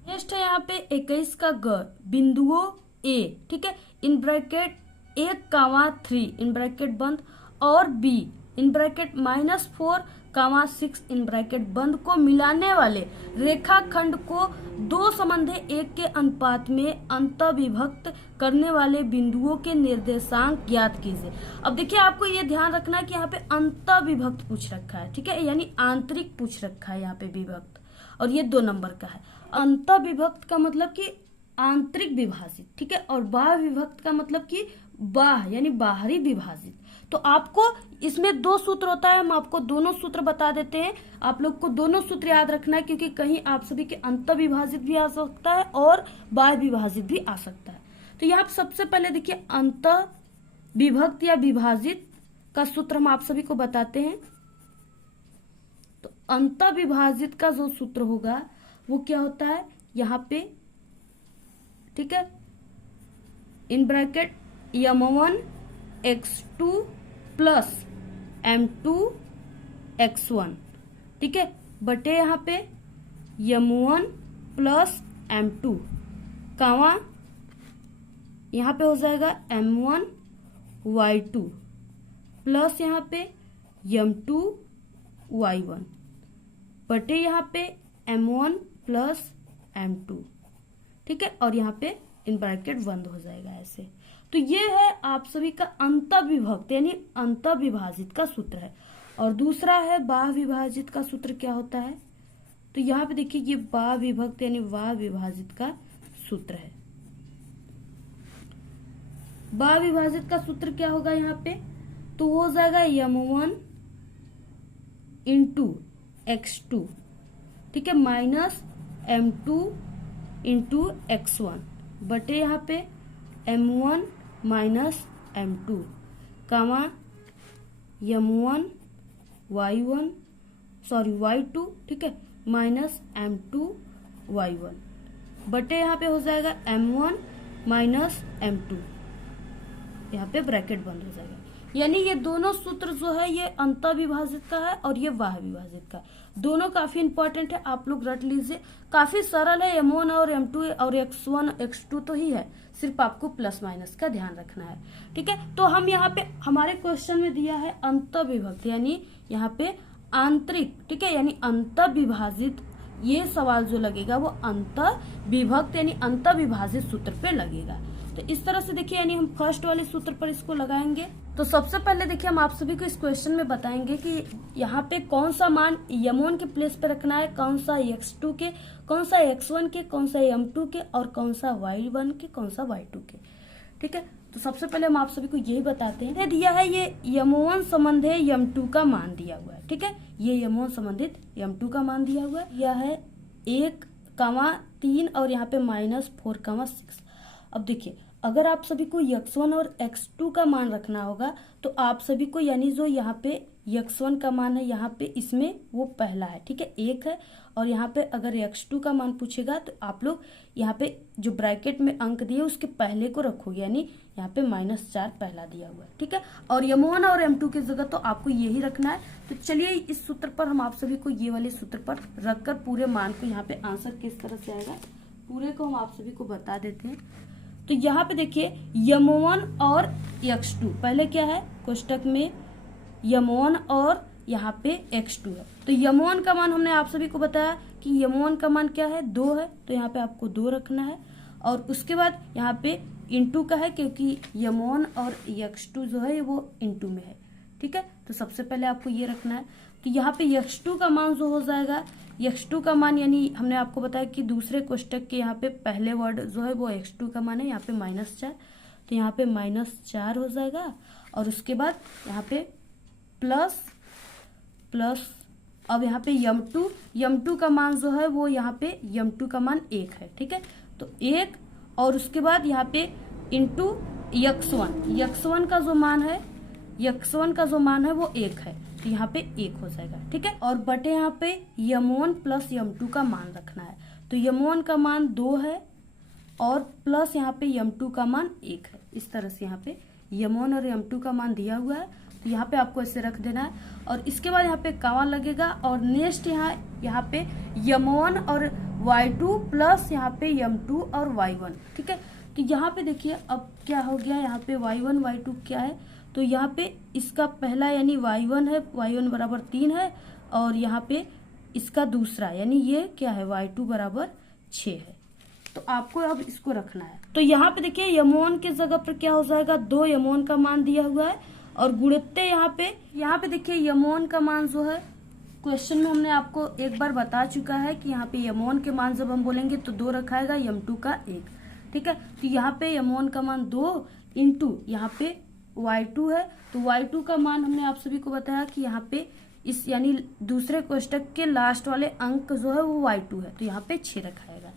नेक्स्ट है यहाँ पे 21 का ग, बिंदुओं ए, ठीक है, इन ब्रैकेट 1, 3 इन ब्रैकेट बंद और be in bracket -4, 6 in bracket बंद को मिलाने वाले रेखाखंड को दो संबंधे 1 के अनुपात में अंतःविभक्त करने वाले बिंदुओं के निर्देशांक ज्ञात कीजिए। अब देखिए आपको ये ध्यान रखना है कि यहाँ पे अंतःविभक्त पूछ रखा है, ठीक है, यानी आंतरिक पूछ रखा है यहाँ पे विभक्त, और ये 2 नंबर का है। अंतःविभक्त का मतलब कि आंतरिक विभाजित, ठीक है, और बाह्य विभक्त का मतलब कि बाह्य यानी बाहरी विभाजित। तो आपको इसमें 2 सूत्र होता है, हम आपको दोनों सूत्र बता देते हैं। आप लोग को दोनों सूत्र याद रखना है क्योंकि कहीं आप सभी के अंतःविभाजित भी आ सकता है और बाह्य विभाजित भी आ सकता है। तो यहाँ सबसे पहले देखिए अंतःविभक्त या विभाजित का सूत्र हम आप सभी को बताते हैं। तो अंतःविभाजित का जो सूत्र होगा वो क्या होता है, यहाँ पे, ठीक है, in bracket m1 x2 plus m2 x1, ठीक है, बटे यहाँ पे m1 प्लस m2, कामा यहाँ पे हो जाएगा m1 y2 प्लस यहाँ पे m2 y1 बटे यहाँ पे m1 प्लस m2, ठीक है, और यहाँ पे इन ब्रैकेट बंद हो जाएगा ऐसे। तो ये है आप सभी का अंतःविभक्त यानी अंतःविभाजित का सूत्र है। और दूसरा है बाह्य विभाजित का सूत्र क्या होता है, तो यहाँ पे देखिए ये बाह्य विभक्त यानी बाह्य विभाजित का सूत्र है। बाह्य विभाजित का सूत्र क्या होगा यहाँ पे, तो हो जाएगा m1 इंटू x2, ठीक है, माइनस m2 इंटू x1 बटे यहाँ पे m1 माइनस m2, कामा m1 y1 सॉरी y2, ठीक है, माइनस m2 y1 बटे यहाँ पे हो जाएगा m1 माइनस m2, यहाँ पे ब्रैकेट बंद हो जाएगा। यानी ये दोनों सूत्र जो है ये अंतःविभाजित का है और ये बाह्य विभाजित का, दोनों काफी इंपॉर्टेंट है, आप लोग रट लीजिए। काफी सरल है, m1 और m2 और x1 x2 तो ही है, सिर्फ आपको प्लस माइनस का ध्यान रखना है, ठीक है। तो हम यहाँ पे हमारे क्वेश्चन में दिया है अंतःविभक्त यानी यहाँ पे आंतरिक, ठीक है, यानी अंतःविभाजित, ये सवाल जो लगेगा वो अंतःविभक्त यानी अंतःविभाजित सूत्र पे लगेगा। तो इस तरह से देखिए यानी हम फर्स्ट वाले सूत्र पर इसको लगाएंगे। तो सबसे पहले देखिए हम आप सभी को इस क्वेश्चन में बताएंगे कि यहाँ पे कौन सा मान m1 के प्लेस पे रखना है, कौन सा x2 के, कौन सा x1 के, कौन सा m2 के और कौन सा y1 के, कौन सा y2 के। ठीक है, तो सबसे पहले हम आप सभी को यही बताते हैं। दिया है ये m1 संबंधित m2 का मान दिया हुआ है। ठीक है, ये m1 संबंधित m2 का मान दिया हुआ है। यह है 1,3 और यहाँ पे -4,6। अब देखिए अगर आप सभी को x1 और x2 का मान रखना होगा तो आप सभी को यानी जो यहाँ पे x1 का मान है यहाँ पे इसमें वो पहला है। ठीक है, 1 है। और यहाँ पे अगर x2 का मान पूछेगा तो आप लोग यहाँ पे जो ब्रैकेट में अंक दिए उसके पहले को रखोगे, यानी यहाँ पे -4 पहला दिया हुआ है। ठीक है, और m1 और m2 की जगह तो आपको यही रखना है। तो चलिए इस सूत्र पर हम आप सभी को ये वाले सूत्र पर रखकर पूरे मान को यहाँ पे आंसर किस तरह से आएगा पूरे को हम आप सभी को बता देते हैं। तो यहाँ पे देखिए m1 और x2, पहले क्या है कोष्टक में m1 और यहाँ पे x2 है। तो m1 का मान हमने आप सभी को बताया कि m1 का मान क्या है 2 है, तो यहाँ पे आपको 2 रखना है। और उसके बाद यहाँ पे इंटू का है क्योंकि m1 और x2 जो है वो इंटू में है। ठीक है, तो सबसे पहले आपको ये रखना है। तो यहाँ पे x2 का मान जो हो जाएगा, x2 का मान यानी हमने आपको बताया कि दूसरे कोष्टक के यहाँ पे पहले वर्ड जो है वो x2 का मान है यहाँ पे -4, तो यहाँ पे -4 हो जाएगा। और उसके बाद यहाँ पे प्लस अब यहाँ पे m2 का मान जो है वो यहाँ पे m2 का मान 1 है। ठीक है, तो 1 और उसके बाद यहाँ पे इंटू x1 का जो मान है वो 1 है, तो यहाँ पे 1 हो जाएगा। ठीक है, और बटे यहाँ पे m1 प्लस m2 का मान रखना है। तो m1 का मान 2 है और प्लस यहाँ पे m2 का मान 1 है। इस तरह से यहाँ पे m1 और m2 का मान दिया हुआ है, तो यहाँ पे आपको ऐसे रख देना है। और इसके बाद यहाँ पे कामा लगेगा और नेक्स्ट यहाँ पे m1 और y2 प्लस यहाँ पे m2 और y1। ठीक है, तो यहाँ पे देखिए अब क्या हो गया, यहाँ पे y1 y2 क्या है, तो यहाँ पे इसका पहला यानी y1 है, y1 बराबर 3 है। और यहाँ पे इसका दूसरा यानी ये क्या है y2 बराबर 6 है। तो आपको अब इसको रखना है। तो यहाँ पे देखिए m1 के जगह पर क्या हो जाएगा, 2 m1 का मान दिया हुआ है और गुणित्य यहाँ पे देखिए m1 का मान जो है क्वेश्चन में हमने आपको एक बार बता चुका है कि यहाँ पे m1 के मान जब हम बोलेंगे तो 2 रखाएगा, m2 का 1। ठीक है, तो यहाँ पे m1 का मान 2 इंटू यहाँ पे y2 है, तो y2 का मान हमने आप सभी को बताया कि यहाँ पे इस यानी दूसरे कोष्टक के लास्ट वाले अंक जो है वो y2 है, तो यहाँ पे 6 रखाएगा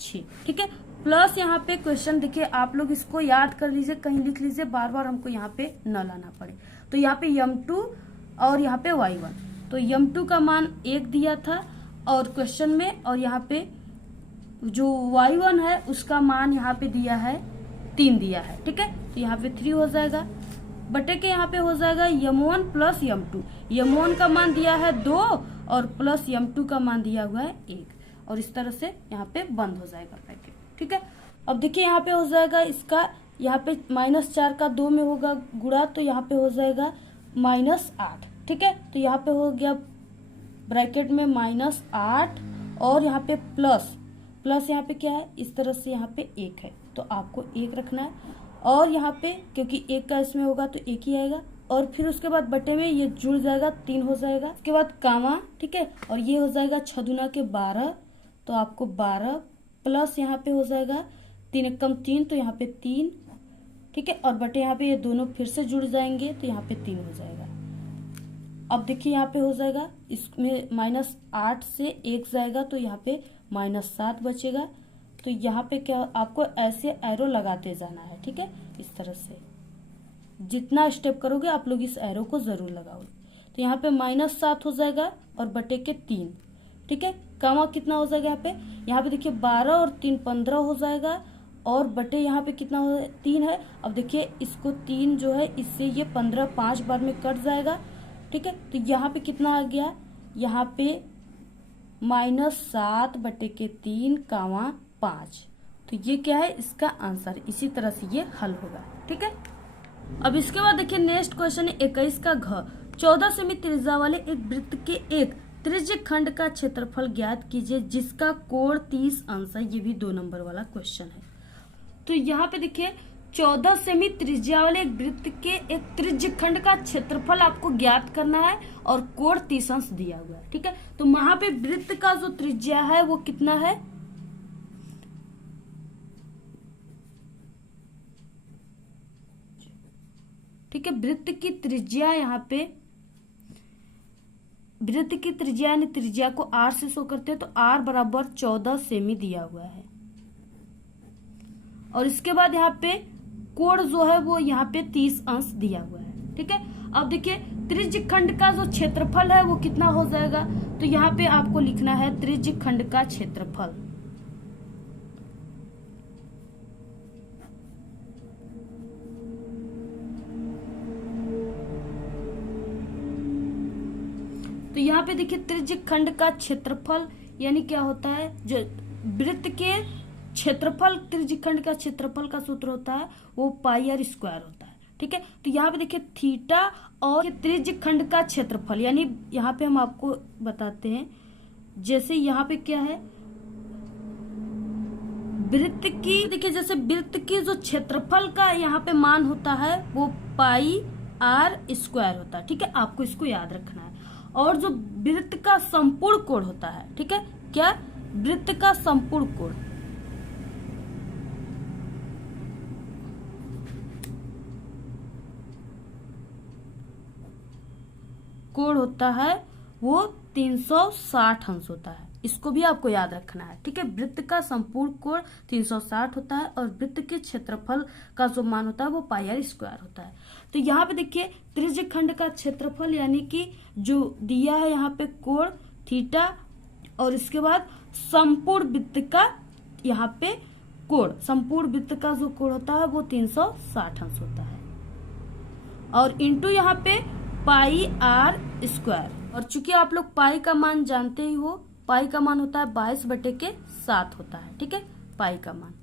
6। ठीक है, प्लस यहाँ पे क्वेश्चन देखिए आप लोग इसको याद कर लीजिए, कहीं लिख लीजिए, बार बार हमको यहाँ पे न लाना पड़े। तो यहाँ पे m2 और यहाँ पे y1, तो m2 का मान 1 दिया था और क्वेश्चन में, और यहाँ पे जो y1 है उसका मान यहाँ पे दिया है 3 दिया है। ठीक है, तो यहाँ पे 3 हो जाएगा, बटे के यहाँ पे हो जाएगा m1 प्लस m2। m1 का मान दिया है 2 और प्लस m2 का मान दिया हुआ है 1, और इस तरह से यहाँ पे बंद हो जाएगा ब्रैकेट। ठीक है, अब देखिए यहाँ पे हो जाएगा इसका, यहाँ पे -4 का 2 में होगा गुणा, तो यहाँ पे हो जाएगा -8। ठीक है, तो यहाँ पे हो गया ब्रैकेट में -8 और यहाँ पे प्लस यहाँ पे क्या है, इस तरह से यहाँ पे 1 है, तो आपको 1 रखना है। और यहाँ पे क्योंकि 1 का इसमें होगा तो 1 ही आएगा, और फिर उसके बाद बटे में ये जुड़ जाएगा 3 हो जाएगा, उसके बाद कामा। ठीक है, और ये हो जाएगा 6 दूना के 12, तो आपको 12 प्लस यहाँ पे हो जाएगा 3 एकम 3, तो यहाँ पे 3। ठीक है, और बटे यहाँ पे ये दोनों फिर से जुड़ जाएंगे तो यहाँ पे 3 हो जाएगा। अब देखिए यहाँ पे हो जाएगा, इसमें -8 से 1 जाएगा तो यहाँ पे -7 बचेगा। तो यहाँ पे क्या आपको ऐसे एरो लगाते जाना है। ठीक है, इस तरह से जितना स्टेप करोगे आप लोग इस एरो को जरूर लगाओगे। तो यहाँ पे -7 हो जाएगा और बटे के 3। ठीक है, कामा कितना हो जाएगा यहाँ पे देखिए 12 और 3 15 हो जाएगा, और बटे यहाँ पे कितना हो 3 है। अब देखिए इसको 3 जो है इससे ये 15 5 बार में कट जाएगा। ठीक है, तो यहाँ पे कितना आ गया, यहाँ पे -7 बटे के 3 कामा 5। तो ये क्या है इसका आंसर, इसी तरह से ये हल होगा। ठीक है, अब इसके बाद देखिए नेक्स्ट क्वेश्चन है 21 का घ। 14 सेमी त्रिज्या वाले एक वृत्त के एक त्रिज्य खंड का क्षेत्रफल ज्ञात कीजिए जिसका कोण 30 अंश है। ये भी 2 नंबर वाला क्वेश्चन है। तो यहाँ पे देखिए 14 सेमी त्रिज्या वाले एक वृत्त के एक त्रिज्य खंड का क्षेत्रफल आपको ज्ञात करना है और कोण 30 अंश दिया हुआ है। ठीक है, तो वहां पे वृत्त का जो त्रिज्या है वो कितना है, ठीक है, वृत्त की त्रिज्या, यहाँ पे वृत्त की त्रिज्या यानी त्रिज्या को r से शो करते हैं, तो r बराबर 14 सेमी दिया हुआ है। और इसके बाद यहाँ पे कोण जो है वो यहाँ पे 30 अंश दिया हुआ है। ठीक है, अब देखिए त्रिज्य खंड का जो क्षेत्रफल है वो कितना हो जाएगा, तो यहाँ पे आपको लिखना है त्रिज्य खंड का क्षेत्रफल। तो यहाँ पे देखिए त्रिज्य खंड का क्षेत्रफल यानी क्या होता है, जो वृत्त के क्षेत्रफल, त्रिज्य खंड का क्षेत्रफल का सूत्र होता है वो पाई आर स्क्वायर होता है। ठीक है, तो यहाँ पे देखिए थीटा और त्रिज्य खंड का क्षेत्रफल, यानी यहाँ पे हम आपको बताते हैं, जैसे यहाँ पे क्या है, वृत्त की, देखिए जैसे वृत्त की जो क्षेत्रफल का यहाँ पे मान होता है वो पाई आर स्क्वायर होता है। ठीक है, आपको इसको याद रखना है। और जो वृत्त का संपूर्ण कोण होता है, ठीक है, क्या, वृत्त का संपूर्ण कोण, कोण होता है वो 360 अंश होता है। इसको भी आपको याद रखना है। ठीक है, वृत्त का संपूर्ण कोण 360 होता है और वृत्त के क्षेत्रफल का जो मान होता है वो पाई आर स्क्वायर होता है। तो यहाँ पे देखिए त्रिज्य खंड का क्षेत्रफल यानी कि जो दिया है यहाँ पे कोण थीटा, और इसके बाद संपूर्ण वृत्त का यहाँ पे कोण, संपूर्ण वृत्त का जो कोण होता है वो 360 अंश होता है, और इंटू यहाँ पे पाई आर स्क्वायर। और चूंकि आप लोग पाई का मान जानते ही हो, पाई का मान होता है 22/7 होता है। ठीक है, पाई का मान।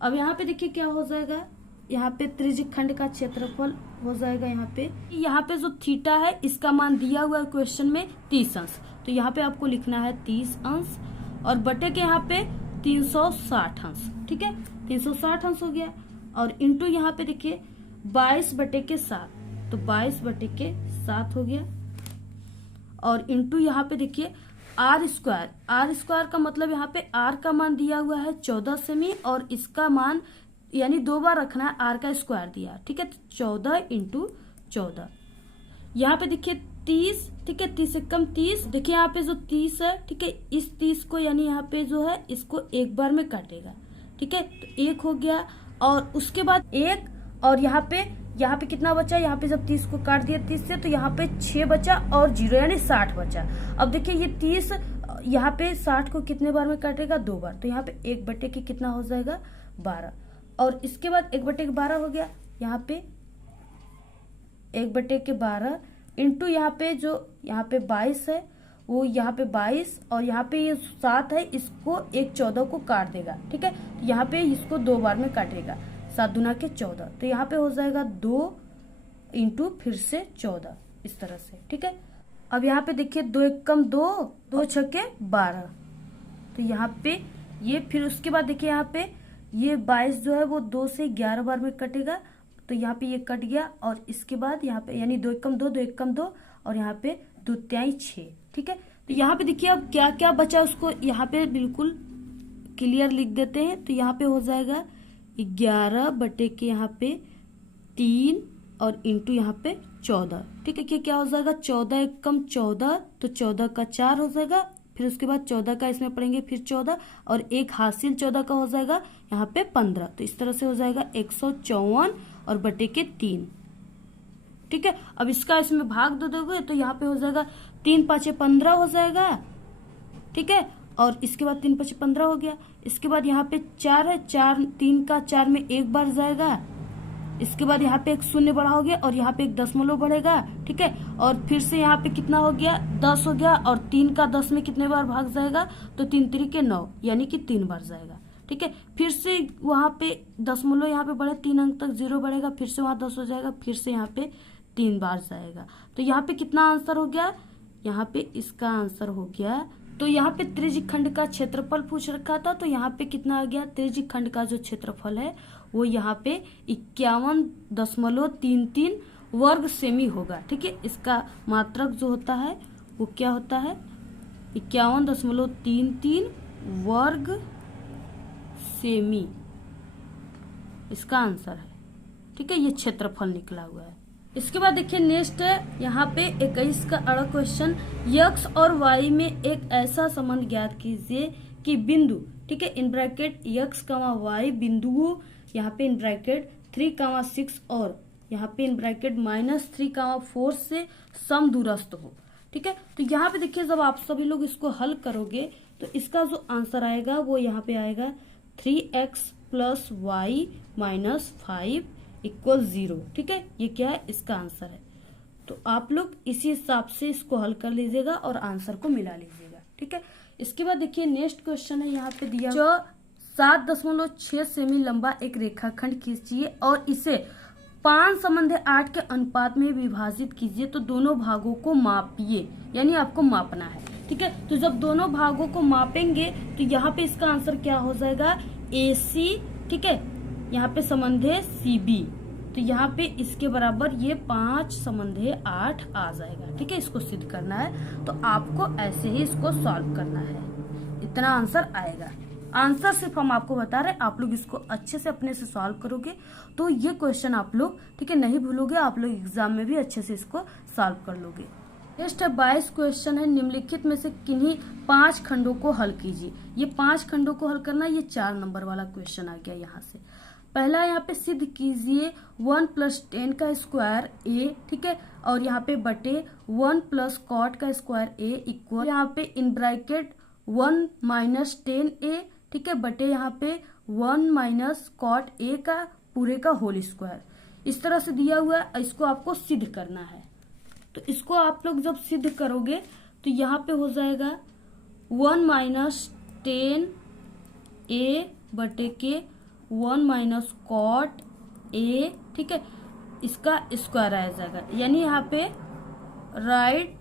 अब यहाँ पे देखिए क्या हो जाएगा, यहाँ पे त्रिज्य खंड का क्षेत्रफल हो जाएगा, यहाँ पे जो थीटा है इसका मान दिया हुआ है क्वेश्चन में 30 अंश, तो यहाँ पे आपको लिखना है 30 अंश और बटे के यहाँ पे 360 अंश। ठीक है, 360 अंश हो गया, और इंटू यहाँ पे देखिए 22/7, तो 22/7 हो गया, और इंटू यहाँ पे देखिए आर स्क्वायर, आर स्क्वायर का मतलब यहाँ पे आर का मान दिया हुआ है 14 सेमी और इसका मान यानी 2 बार रखना है, आर का स्क्वायर दिया। ठीक है, तो 14 × 14, यहाँ पे देखिए 30, ठीक है, 30 से कम 30, देखिए यहाँ पे जो 30 है, ठीक है, इस 30 को यानी यहाँ पे जो है इसको एक बार में काटेगा। ठीक है, तो 1 हो गया, और उसके बाद 1, और यहाँ पे कितना बचा, यहाँ पे जब 30 को काट दिया 30 से, तो यहाँ पे 6 बचा और 0 यानी 60 बचा। अब देखिए ये 30 यहाँ पे 60 को कितने बार में काटेगा, 2 बार, तो यहाँ पे 1/के कितना हो जाएगा, 12, और इसके बाद 1/12 हो गया, यहाँ पे 1/12 इंटू यहाँ पे जो यहाँ पे 22 है वो यहाँ पे 22, और यहाँ पे ये 7 है, इसको 1/14 को काट देगा। ठीक है, तो यहाँ पे इसको 2 बार में काटेगा, 7 दूना के 14, तो यहाँ पे हो जाएगा 2 इंटू फिर से 14, इस तरह से। ठीक है, अब यहाँ पे देखिए 2 एकम 2, 2 छक्के 12, तो यहाँ पे ये, फिर उसके बाद देखिए यहाँ पे ये 22 जो है वो 2 से 11 बार में कटेगा, तो यहाँ पे ये कट गया, और इसके बाद यहाँ पे यानी 2 एकम 2, 2 एकम 2, और यहाँ पे 2 तिहाई 6। ठीक है, तो यहाँ पे देखिए अब क्या क्या बचा उसको यहाँ पे बिल्कुल क्लियर लिख देते हैं, तो यहाँ पे हो जाएगा 11/के यहाँ पे 3 और इंटू यहाँ पे 14। ठीक है, क्या हो जाएगा, 14 एकम 14, तो 14 का 4 हो जाएगा, फिर उसके बाद 14 का इसमें पढ़ेंगे, फिर 14, और एक हासिल 14 का हो जाएगा यहाँ पे 15, तो इस तरह से हो जाएगा 154 और बटे के 3। ठीक है, अब इसका इसमें भाग दे दोगे तो यहाँ पे हो जाएगा 3 5 15 हो जाएगा। ठीक है, और इसके बाद 3 5 15 हो गया, इसके बाद यहाँ पे 4 है, 4 3 का 4 में एक बार जाएगा, इसके बाद यहाँ पे एक शून्य बढ़ाओगे और यहाँ पे एक दशमलव बढ़ेगा। ठीक है, और फिर से यहाँ पे कितना हो गया, 10 हो गया, और 3 का 10 में कितने बार भाग जाएगा, तो 3 3 के 9 यानी कि 3 बार जाएगा। ठीक है, फिर से वहां पे दशमलव यहाँ पे बढ़े, 3 अंक तक 0 बढ़ेगा, फिर से वहां 10 हो जाएगा, फिर से यहाँ पे 3 बार जाएगा। तो यहाँ पे कितना आंसर हो गया, यहाँ पे इसका आंसर हो गया तो यहाँ पे त्रिज्यीय खंड का क्षेत्रफल पूछ रखा था, तो यहाँ पे कितना आ गया, त्रिज्यीय खंड का जो क्षेत्रफल है वो यहाँ पे 51.33 वर्ग सेमी होगा। ठीक है, इसका मात्रक जो होता है वो क्या होता है, 51.33 वर्ग सेमी इसका आंसर है। ठीक है, ये क्षेत्रफल निकला हुआ है। इसके बाद देखिए नेक्स्ट है यहाँ पे 21 का अगला क्वेश्चन, x और y में एक ऐसा संबंध ज्ञात कीजिए कि बिंदु, ठीक है, इन ब्रैकेट x, y बिंदुओं यहाँ पे इन ब्रैकेट 3, 6 और यहाँ पे इन ब्रैकेट -3, 4 से समदूरस्थ हो। ठीक है, तो यहाँ पे देखिए जब आप सभी लोग इसको हल करोगे तो इसका जो आंसर आएगा वो यहाँ पे आएगा 3x + y - 5 = 0। ठीक है, ये क्या है, इसका आंसर है। तो आप लोग इसी हिसाब से इसको हल कर लीजिएगा और आंसर को मिला लीजिएगा। ठीक है, इसके बाद देखिए नेक्स्ट क्वेश्चन है यहाँ पे दिया 7.6 सेमी लंबा एक रेखाखंड खींचिए और इसे 5:8 के अनुपात में विभाजित कीजिए, तो दोनों भागों को मापिए, यानी आपको मापना है। ठीक है, तो जब दोनों भागों को मापेंगे तो यहाँ पे इसका आंसर क्या हो जाएगा, AC। ठीक है, यहाँ पे संबंध है CB, तो यहाँ पे इसके बराबर ये 5/8 आ जाएगा। ठीक है, इसको सिद्ध करना है तो आपको ऐसे ही इसको सॉल्व करना है, इतना आंसर आएगा। आंसर सिर्फ हम आपको बता रहे हैं, आप लोग इसको अच्छे से अपने से सॉल्व करोगे तो ये क्वेश्चन आप लोग, ठीक है, नहीं भूलोगे, आप लोग एग्जाम में भी अच्छे से इसको सॉल्व कर लोगे। नेक्स्ट है 22 क्वेश्चन है, निम्नलिखित में से किन्हीं 5 खंडों को हल कीजिए। ये 5 खंडों को हल करना, ये 4 नंबर वाला क्वेश्चन आ गया यहाँ से। पहला यहाँ पे सिद्ध कीजिए 1 + 10 का स्क्वायर a, ठीक है, और यहाँ पे बटे 1 + cot का स्क्वायर a इक्वल यहाँ पे इन ब्रैकेट 1 - 10a, ठीक है, बटे यहाँ पे 1 - cot a का पूरे का होल स्क्वायर। इस तरह से दिया हुआ है, इसको आपको सिद्ध करना है। तो इसको आप लोग जब सिद्ध करोगे तो यहाँ पे हो जाएगा 1 - 10a बटे के 1 - cot a, ठीक है, इसका स्क्वायर आ जाएगा, यानी यहाँ पे राइट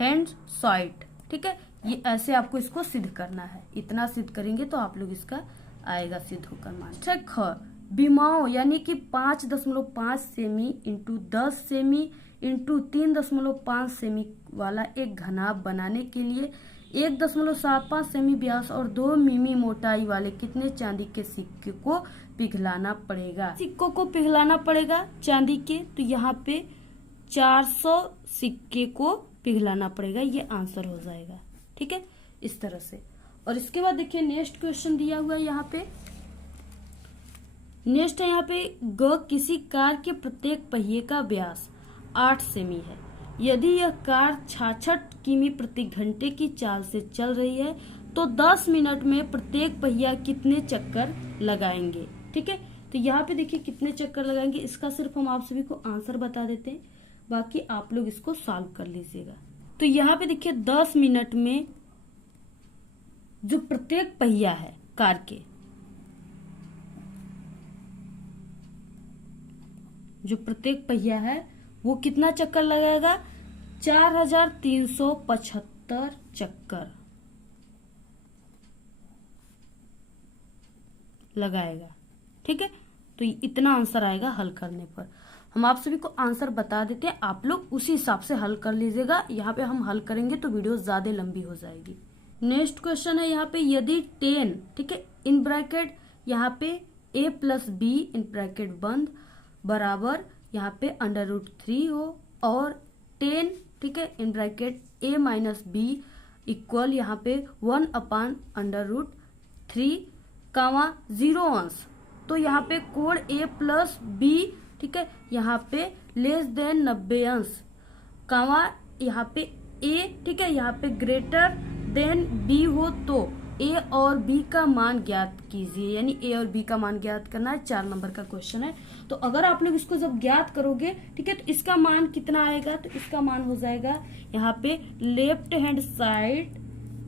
हैंड साइड। ठीक है, ये ऐसे आपको इसको सिद्ध करना है, इतना सिद्ध करेंगे तो आप लोग इसका आएगा सिद्ध होकर मान। ठीक है, विमाओं यानी कि 5.5 semi into 10 semi into 3.5 semi वाला एक घनाभ बनाने के लिए 1.75 सेमी व्यास और 2 मिमी मोटाई वाले कितने चांदी के सिक्के को पिघलाना पड़ेगा। सिक्कों को पिघलाना पड़ेगा चांदी के, तो यहाँ पे 400 सिक्के को पिघलाना पड़ेगा, ये आंसर हो जाएगा। ठीक है, इस तरह से। और इसके बाद देखिए नेक्स्ट क्वेश्चन दिया हुआ है यहाँ पे, नेक्स्ट है यहाँ पे किसी कार के प्रत्येक पहिए का व्यास 8 सेमी है। यदि यह कार 66 किमी प्रति घंटे की चाल से चल रही है तो 10 मिनट में प्रत्येक पहिया कितने चक्कर लगाएंगे। ठीक है, तो यहाँ पे देखिए कितने चक्कर लगाएंगे, इसका सिर्फ हम आप सभी को आंसर बता देते हैं, बाकी आप लोग इसको सॉल्व कर लीजिएगा। तो यहाँ पे देखिए 10 मिनट में जो प्रत्येक पहिया है कार के, जो प्रत्येक पहिया है वो कितना चक्कर लगाएगा, 4375 चक्कर लगाएगा। ठीक है, तो इतना आंसर आएगा हल करने पर। हम आप सभी को आंसर बता देते हैं, आप लोग उसी हिसाब से हल कर लीजिएगा। यहाँ पे हम हल करेंगे तो वीडियो ज्यादा लंबी हो जाएगी। नेक्स्ट क्वेश्चन है यहाँ पे, यदि 10, ठीक है, इन ब्रैकेट यहाँ पे a + b इन ब्रैकेट बंद बराबर यहाँ पे √3 हो और 10, ठीक है, in bracket a - b equal यहाँ पे 1/√3, 0 अंश, तो यहाँ पे कोण a + b, ठीक है, यहाँ पे <90 अंश, यहाँ पे a, ठीक है, यहाँ पे b हो तो a और b का मान ज्ञात कीजिए, यानी a और b का मान ज्ञात करना है। 4 नंबर का क्वेश्चन है। तो अगर आप लोग इसको जब ज्ञात करोगे, ठीक है, तो इसका मान कितना आएगा, तो इसका मान हो जाएगा यहाँ पे लेफ्ट हैंड साइड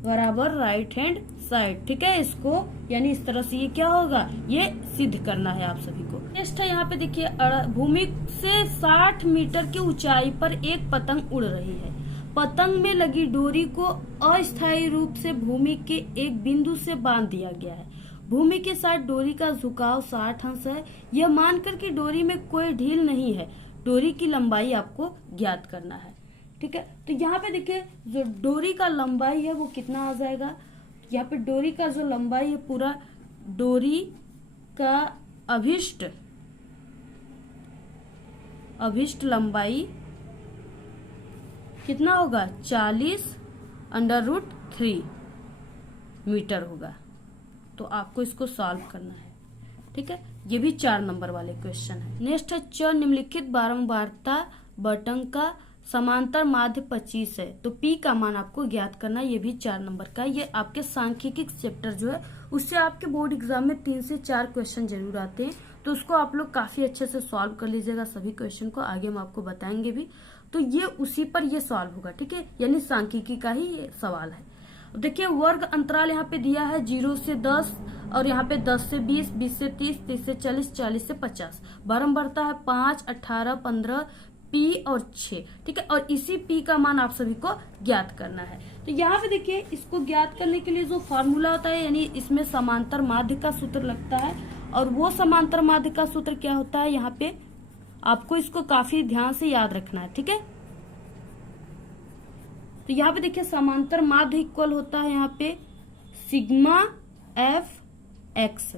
बराबर राइट हैंड साइड। ठीक है, इसको यानी इस तरह से ये क्या होगा, ये सिद्ध करना है आप सभी को। नेक्स्ट है यहाँ पे देखिए, भूमि से 60 मीटर की ऊंचाई पर एक पतंग उड़ रही है। पतंग में लगी डोरी को अस्थायी रूप से भूमि के एक बिंदु से बांध दिया गया है। भूमि के साथ डोरी का झुकाव 60 अंश है। यह मानकर कि डोरी में कोई ढील नहीं है। डोरी की लंबाई आपको ज्ञात करना है। ठीक है, तो यहाँ पे देखिए जो डोरी का लंबाई है वो कितना आ जाएगा। यहाँ पे डोरी का जो लंबाई है पूरा डोरी का अभिष्ट लंबाई कितना होगा 40√3 मीटर होगा। तो आपको इसको सॉल्व करना है। ठीक है, ये भी 4 नंबर वाले क्वेश्चन है। नेक्स्ट है च निम्नलिखित बारंबारता बटन का समांतर माध्य 25 है, तो P का मान आपको ज्ञात करना है। ये भी 4 नंबर का। ये आपके सांख्यिकी चैप्टर जो है उससे आपके बोर्ड एग्जाम में 3 से 4 क्वेश्चन जरूर आते हैं, तो उसको आप लोग काफी अच्छे से सॉल्व कर लीजिएगा। सभी क्वेश्चन को आगे हम आपको बताएंगे भी, तो ये उसी पर ये सॉल्व होगा। ठीक है, यानी सांख्यिकी का ही ये सवाल है। देखिए वर्ग अंतराल यहाँ पे दिया है 0 से 10 और यहाँ पे 10 से 20, 20 से 30, 30 से 40, 40 से 50। बारंबारता है 5, 18, 15, P और 6। ठीक है, और इसी P का मान आप सभी को ज्ञात करना है। तो यहाँ पे देखिए इसको ज्ञात करने के लिए जो फॉर्मूला होता है, यानी इसमें समांतर माध्य का सूत्र लगता है, और वो समांतर माध्य का सूत्र क्या होता है यहाँ पे आपको इसको काफी ध्यान से याद रखना है। ठीक है, तो यहाँ पे देखिए समांतर माध्य इक्वल होता है यहाँ पे सिग्मा एफ एक्स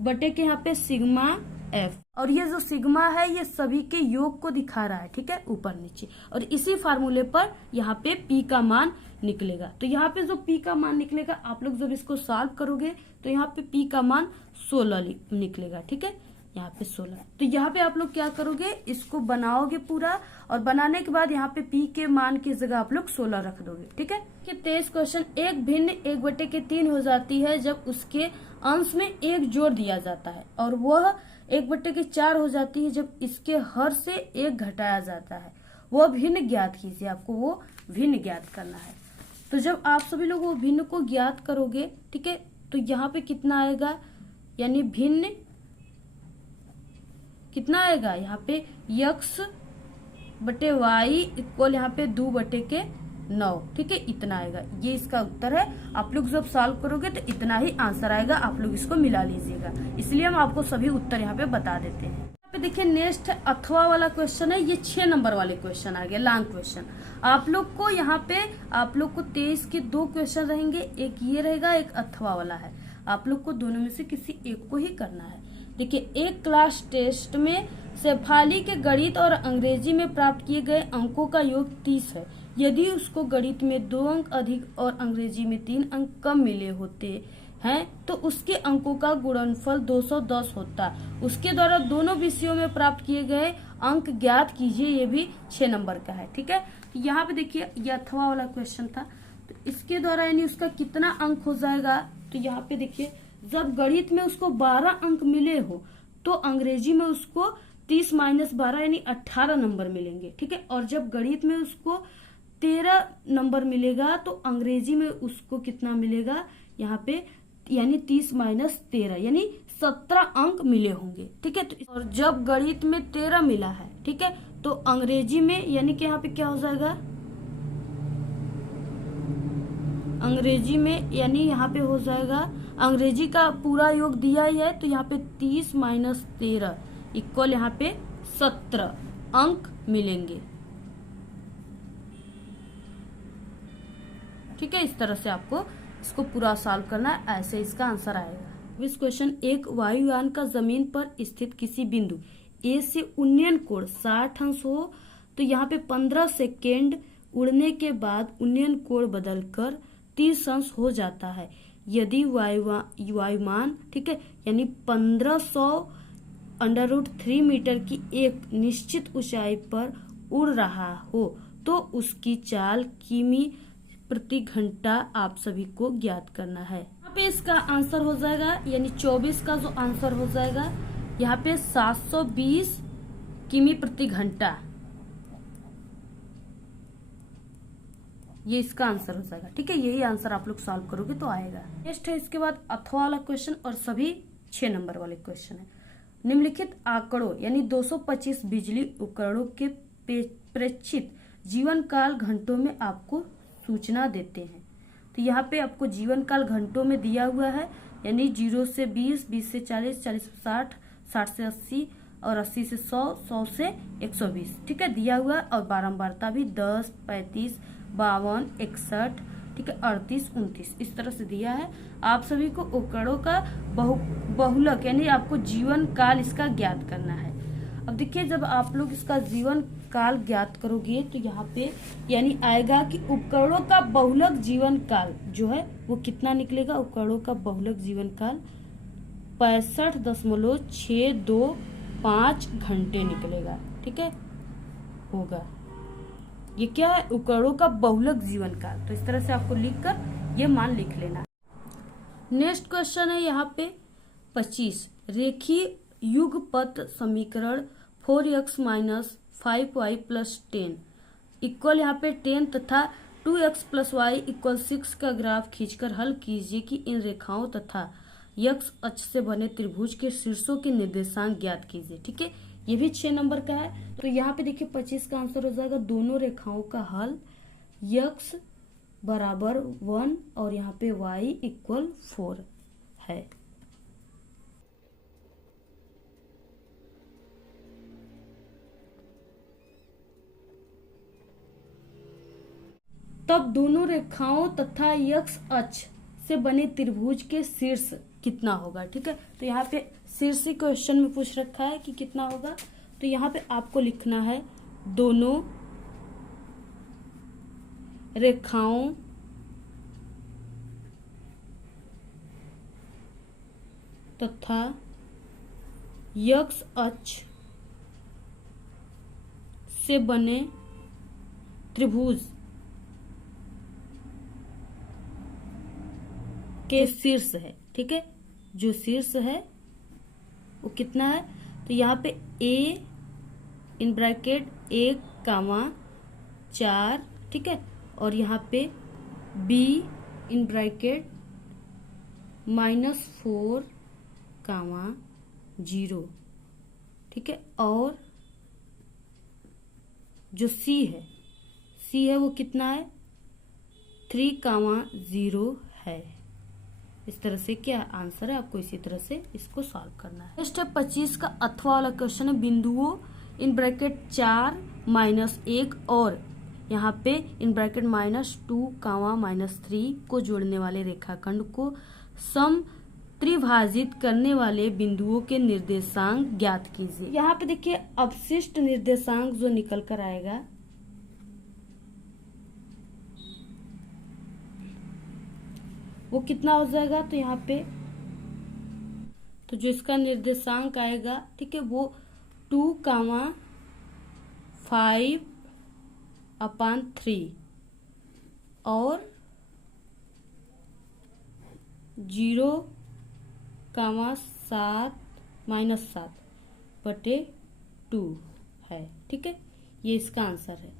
बटे के यहाँ पे सिग्मा एफ, और ये जो सिग्मा है ये सभी के योग को दिखा रहा है। ठीक है, ऊपर नीचे, और इसी फार्मूले पर यहाँ पे P का मान निकलेगा। तो यहाँ पे जो P का मान निकलेगा आप लोग जब इसको सॉल्व करोगे तो यहाँ पे P का मान 16 निकलेगा। ठीक है, यहाँ पे 16। तो यहाँ पे आप लोग क्या करोगे, इसको बनाओगे पूरा, और बनाने के बाद यहाँ पे P के मान की जगह आप लोग 16 रख दोगे। ठीक है, 23 क्वेश्चन। एक भिन्न 1/3 हो जाती है जब उसके अंश में 1 जोड़ दिया जाता है, और वह 1/4 हो जाती है जब इसके हर से 1 घटाया जाता है। वह भिन्न ज्ञात कीजिए, आपको वो भिन्न ज्ञात करना है। तो जब आप सभी लोग वो भिन्न को ज्ञात करोगे, ठीक है, तो यहाँ पे कितना आएगा, यानी भिन्न कितना आएगा यहाँ पे x/y इक्वल यहाँ पे 2/9। ठीक है, इतना आएगा। ये इसका उत्तर है। आप लोग जब सॉल्व करोगे तो इतना ही आंसर आएगा, आप लोग इसको मिला लीजिएगा। इसलिए हम आपको सभी उत्तर यहाँ पे बता देते हैं। यहाँ पे देखिए नेक्स्ट अथवा वाला क्वेश्चन है। ये 6 नंबर वाले क्वेश्चन आ गए, लॉन्ग क्वेश्चन। आप लोग को यहाँ पे आप लोग को 23 के 2 क्वेश्चन रहेंगे, एक ये रहेगा, एक अथवा वाला है। आप लोग को दोनों में से किसी एक को ही करना है। देखिए एक क्लास टेस्ट में शेफाली के गणित और अंग्रेजी में प्राप्त किए गए अंकों का योग 30 है। यदि उसको गणित में 2 अंक अधिक और अंग्रेजी में 3 अंक कम मिले होते हैं तो उसके अंकों का गुणनफल 210 होता। उसके द्वारा दोनों विषयों में प्राप्त किए गए अंक ज्ञात कीजिए। ये भी 6 नंबर का है। ठीक है, यहाँ पे देखिए ये अथवा वाला क्वेश्चन था, तो इसके द्वारा यानी उसका कितना अंक हो जाएगा। तो यहाँ पे देखिए जब गणित में उसको 12 अंक मिले हो तो अंग्रेजी में उसको 30 - 12 यानी 18 नंबर मिलेंगे। ठीक है, और जब गणित में उसको 13 नंबर मिलेगा तो अंग्रेजी में उसको कितना मिलेगा यहाँ पे, यानी 30 - 13 यानी 17 अंक मिले होंगे। ठीक है, तो और जब गणित में 13 मिला है, ठीक है, तो अंग्रेजी में यानी कि यहाँ पे क्या हो जाएगा, अंग्रेजी में यानी यहाँ पे हो जाएगा, अंग्रेजी का पूरा योग दिया ही है, तो यहाँ पे 30 - 13 इक्वल यहाँ पे 17 अंक मिलेंगे। ठीक है, इस तरह से आपको इसको पूरा सॉल्व करना है, ऐसे इसका आंसर आएगा। इस क्वेश्चन, एक वायुयान का जमीन पर स्थित किसी बिंदु ए से उन्नयन कोण 60 अंश हो तो यहाँ पे 15 सेकेंड उड़ने के बाद उन्नयन कोण बदलकर 30 अंश हो जाता है। यदि वायुमान, ठीक है, यानी 1500√3 मीटर की एक निश्चित ऊंचाई पर उड़ रहा हो तो उसकी चाल किमी प्रति घंटा आप सभी को ज्ञात करना है। यहाँ पे इसका आंसर हो जाएगा, यानी 24 का जो आंसर हो जाएगा यहाँ पे 720 किमी प्रति घंटा, ये इसका आंसर हो जाएगा। ठीक है, यही आंसर आप लोग सॉल्व करोगे तो आएगा। नेक्स्ट है इसके बाद अथवा वाला क्वेश्चन, और सभी 6 नंबर वाले क्वेश्चन है। निम्नलिखित आंकड़ों यानी 225 बिजली उपकरणों के प्रेक्षित जीवन काल घंटों में आपको सूचना देते हैं। तो यहाँ पे आपको जीवन काल घंटों में दिया हुआ है, यानी 0 से 20, 20 से 40, 40 से 60, 60 से 80 और 80 से 100, 100 से 120, ठीक है, दिया हुआ है। और बारंबारता भी 10, 35, 52, 61, ठीक है, 38, 29 इस तरह से दिया है। आप सभी को उपकरणों का बहुलक यानी आपको जीवन काल इसका ज्ञात करना है। अब देखिए, जब आप लोग इसका जीवन काल ज्ञात करोगे तो यहाँ पे यानी आएगा कि उपकरणों का बहुलक जीवन काल जो है वो कितना निकलेगा। उपकरणों का बहुलक जीवन काल 65.625 घंटे निकलेगा, ठीक है, होगा। ये क्या है, उपकरणों का बहुलक जीवन काल। तो इस तरह से आपको लिखकर ये मान लिख लेना। नेक्स्ट क्वेश्चन है यहाँ पे 25, रेखीय युगपत समीकरण 4x - 5y + 10 इक्वल यहाँ पे 10 तथा 2x + y = 6 का ग्राफ खींचकर हल कीजिए कि इन रेखाओं तथा x अक्ष से बने त्रिभुज के शीर्षों के निर्देशांक ज्ञात कीजिए, ठीक है। ये भी 6 नंबर का है। तो यहाँ पे देखिए 25 का आंसर हो जाएगा दोनों रेखाओं का हल x बराबर 1 और यहाँ पे y = 4 है। तब दोनों रेखाओं तथा x अक्ष से बने त्रिभुज के शीर्ष कितना होगा, ठीक है। तो यहाँ पे शीर्ष क्वेश्चन में पूछ रखा है कि कितना होगा। तो यहाँ पे आपको लिखना है दोनों रेखाओं तथा x अक्ष से बने त्रिभुज के शीर्ष है, ठीक है, जो शीर्ष है वो कितना है। तो यहाँ पे a इन ब्रैकेट 1,4, ठीक है, और यहाँ पे b इन ब्रैकेट -4,0, ठीक है, और जो c है वो कितना है 3,0 है। इस तरह से क्या आंसर है, आपको इसी तरह से इसको सॉल्व करना है। नेक्स्ट है 25 का अथवा वाला क्वेश्चन है, बिंदुओं इन ब्रैकेट 4, -1 और यहाँ पे इन ब्रैकेट -2, -3 को जोड़ने वाले रेखाखंड को सम त्रिभाजित करने वाले बिंदुओं के निर्देशांक ज्ञात कीजिए। यहाँ पे देखिए अवशिष्ट निर्देशांक जो निकल कर आएगा वो कितना हो जाएगा। तो यहाँ पे तो जो इसका निर्देशांक आएगा, ठीक है, वो 2,5/3 और 0,7 -7/2 है, ठीक है, ये इसका आंसर है।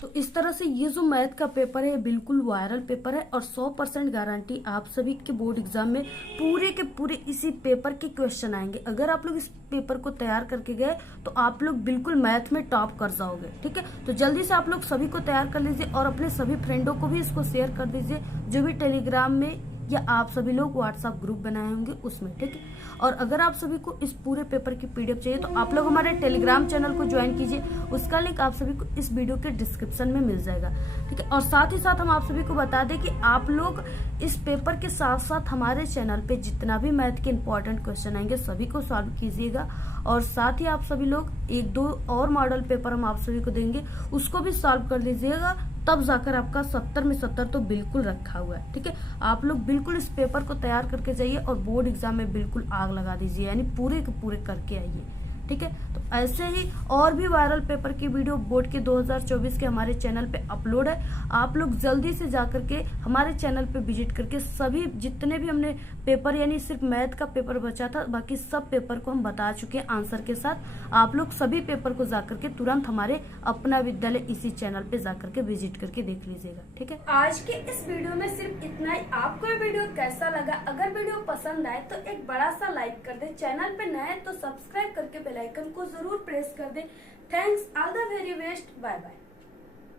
तो इस तरह से ये जो मैथ का पेपर है बिल्कुल वायरल पेपर है और 100% गारंटी आप सभी के बोर्ड एग्जाम में पूरे के पूरे इसी पेपर के क्वेश्चन आएंगे। अगर आप लोग इस पेपर को तैयार करके गए तो आप लोग बिल्कुल मैथ में टॉप कर जाओगे, ठीक है। तो जल्दी से आप लोग सभी को तैयार कर लीजिए और अपने सभी फ्रेंडों को भी इसको शेयर कर दीजिए, जो भी टेलीग्राम में या आप सभी लोग व्हाट्सएप ग्रुप बनाए होंगे उसमें, ठीक है। और अगर आप सभी को इस पूरे पेपर की पीडीएफ चाहिए तो आप लोग हमारे टेलीग्राम चैनल को ज्वाइन कीजिए, उसका लिंक आप सभी को इस वीडियो के डिस्क्रिप्शन में मिल जाएगा, ठीक है। और साथ ही साथ हम आप सभी को बता दें कि आप लोग इस पेपर के साथ साथ हमारे चैनल पे जितना भी मैथ के इंपॉर्टेंट क्वेश्चन आएंगे सभी को सॉल्व कीजिएगा। और साथ ही आप सभी लोग 1-2 और मॉडल पेपर हम आप सभी को देंगे, उसको भी सॉल्व कर लीजिएगा, तब जाकर आपका 70 में 70 तो बिल्कुल रखा हुआ है, ठीक है। आप लोग बिल्कुल इस पेपर को तैयार करके जाइए और बोर्ड एग्जाम में बिल्कुल आग लगा दीजिए, यानी पूरे के पूरे करके आइए, ठीक है। तो ऐसे ही और भी वायरल पेपर की वीडियो बोर्ड के 2024 के हमारे चैनल पे अपलोड है। आप लोग जल्दी से जाकर के हमारे चैनल पे विजिट करके सभी जितने भी हमने पेपर, यानी सिर्फ मैथ का पेपर बचा था, बाकी सब पेपर को हम बता चुके हैं आंसर के साथ। आप लोग सभी पेपर को जाकर के तुरंत हमारे अपना विद्यालय इसी चैनल पे जाकर के विजिट करके देख लीजिएगा, ठीक है। आज के इस वीडियो में सिर्फ इतना ही। आपको ये वीडियो कैसा लगा? अगर वीडियो पसंद आए तो एक बड़ा सा लाइक कर दे, चैनल पे नए तो सब्सक्राइब करके बेल आइकन को जरूर प्रेस कर दे। Thanks, all the very best, bye bye.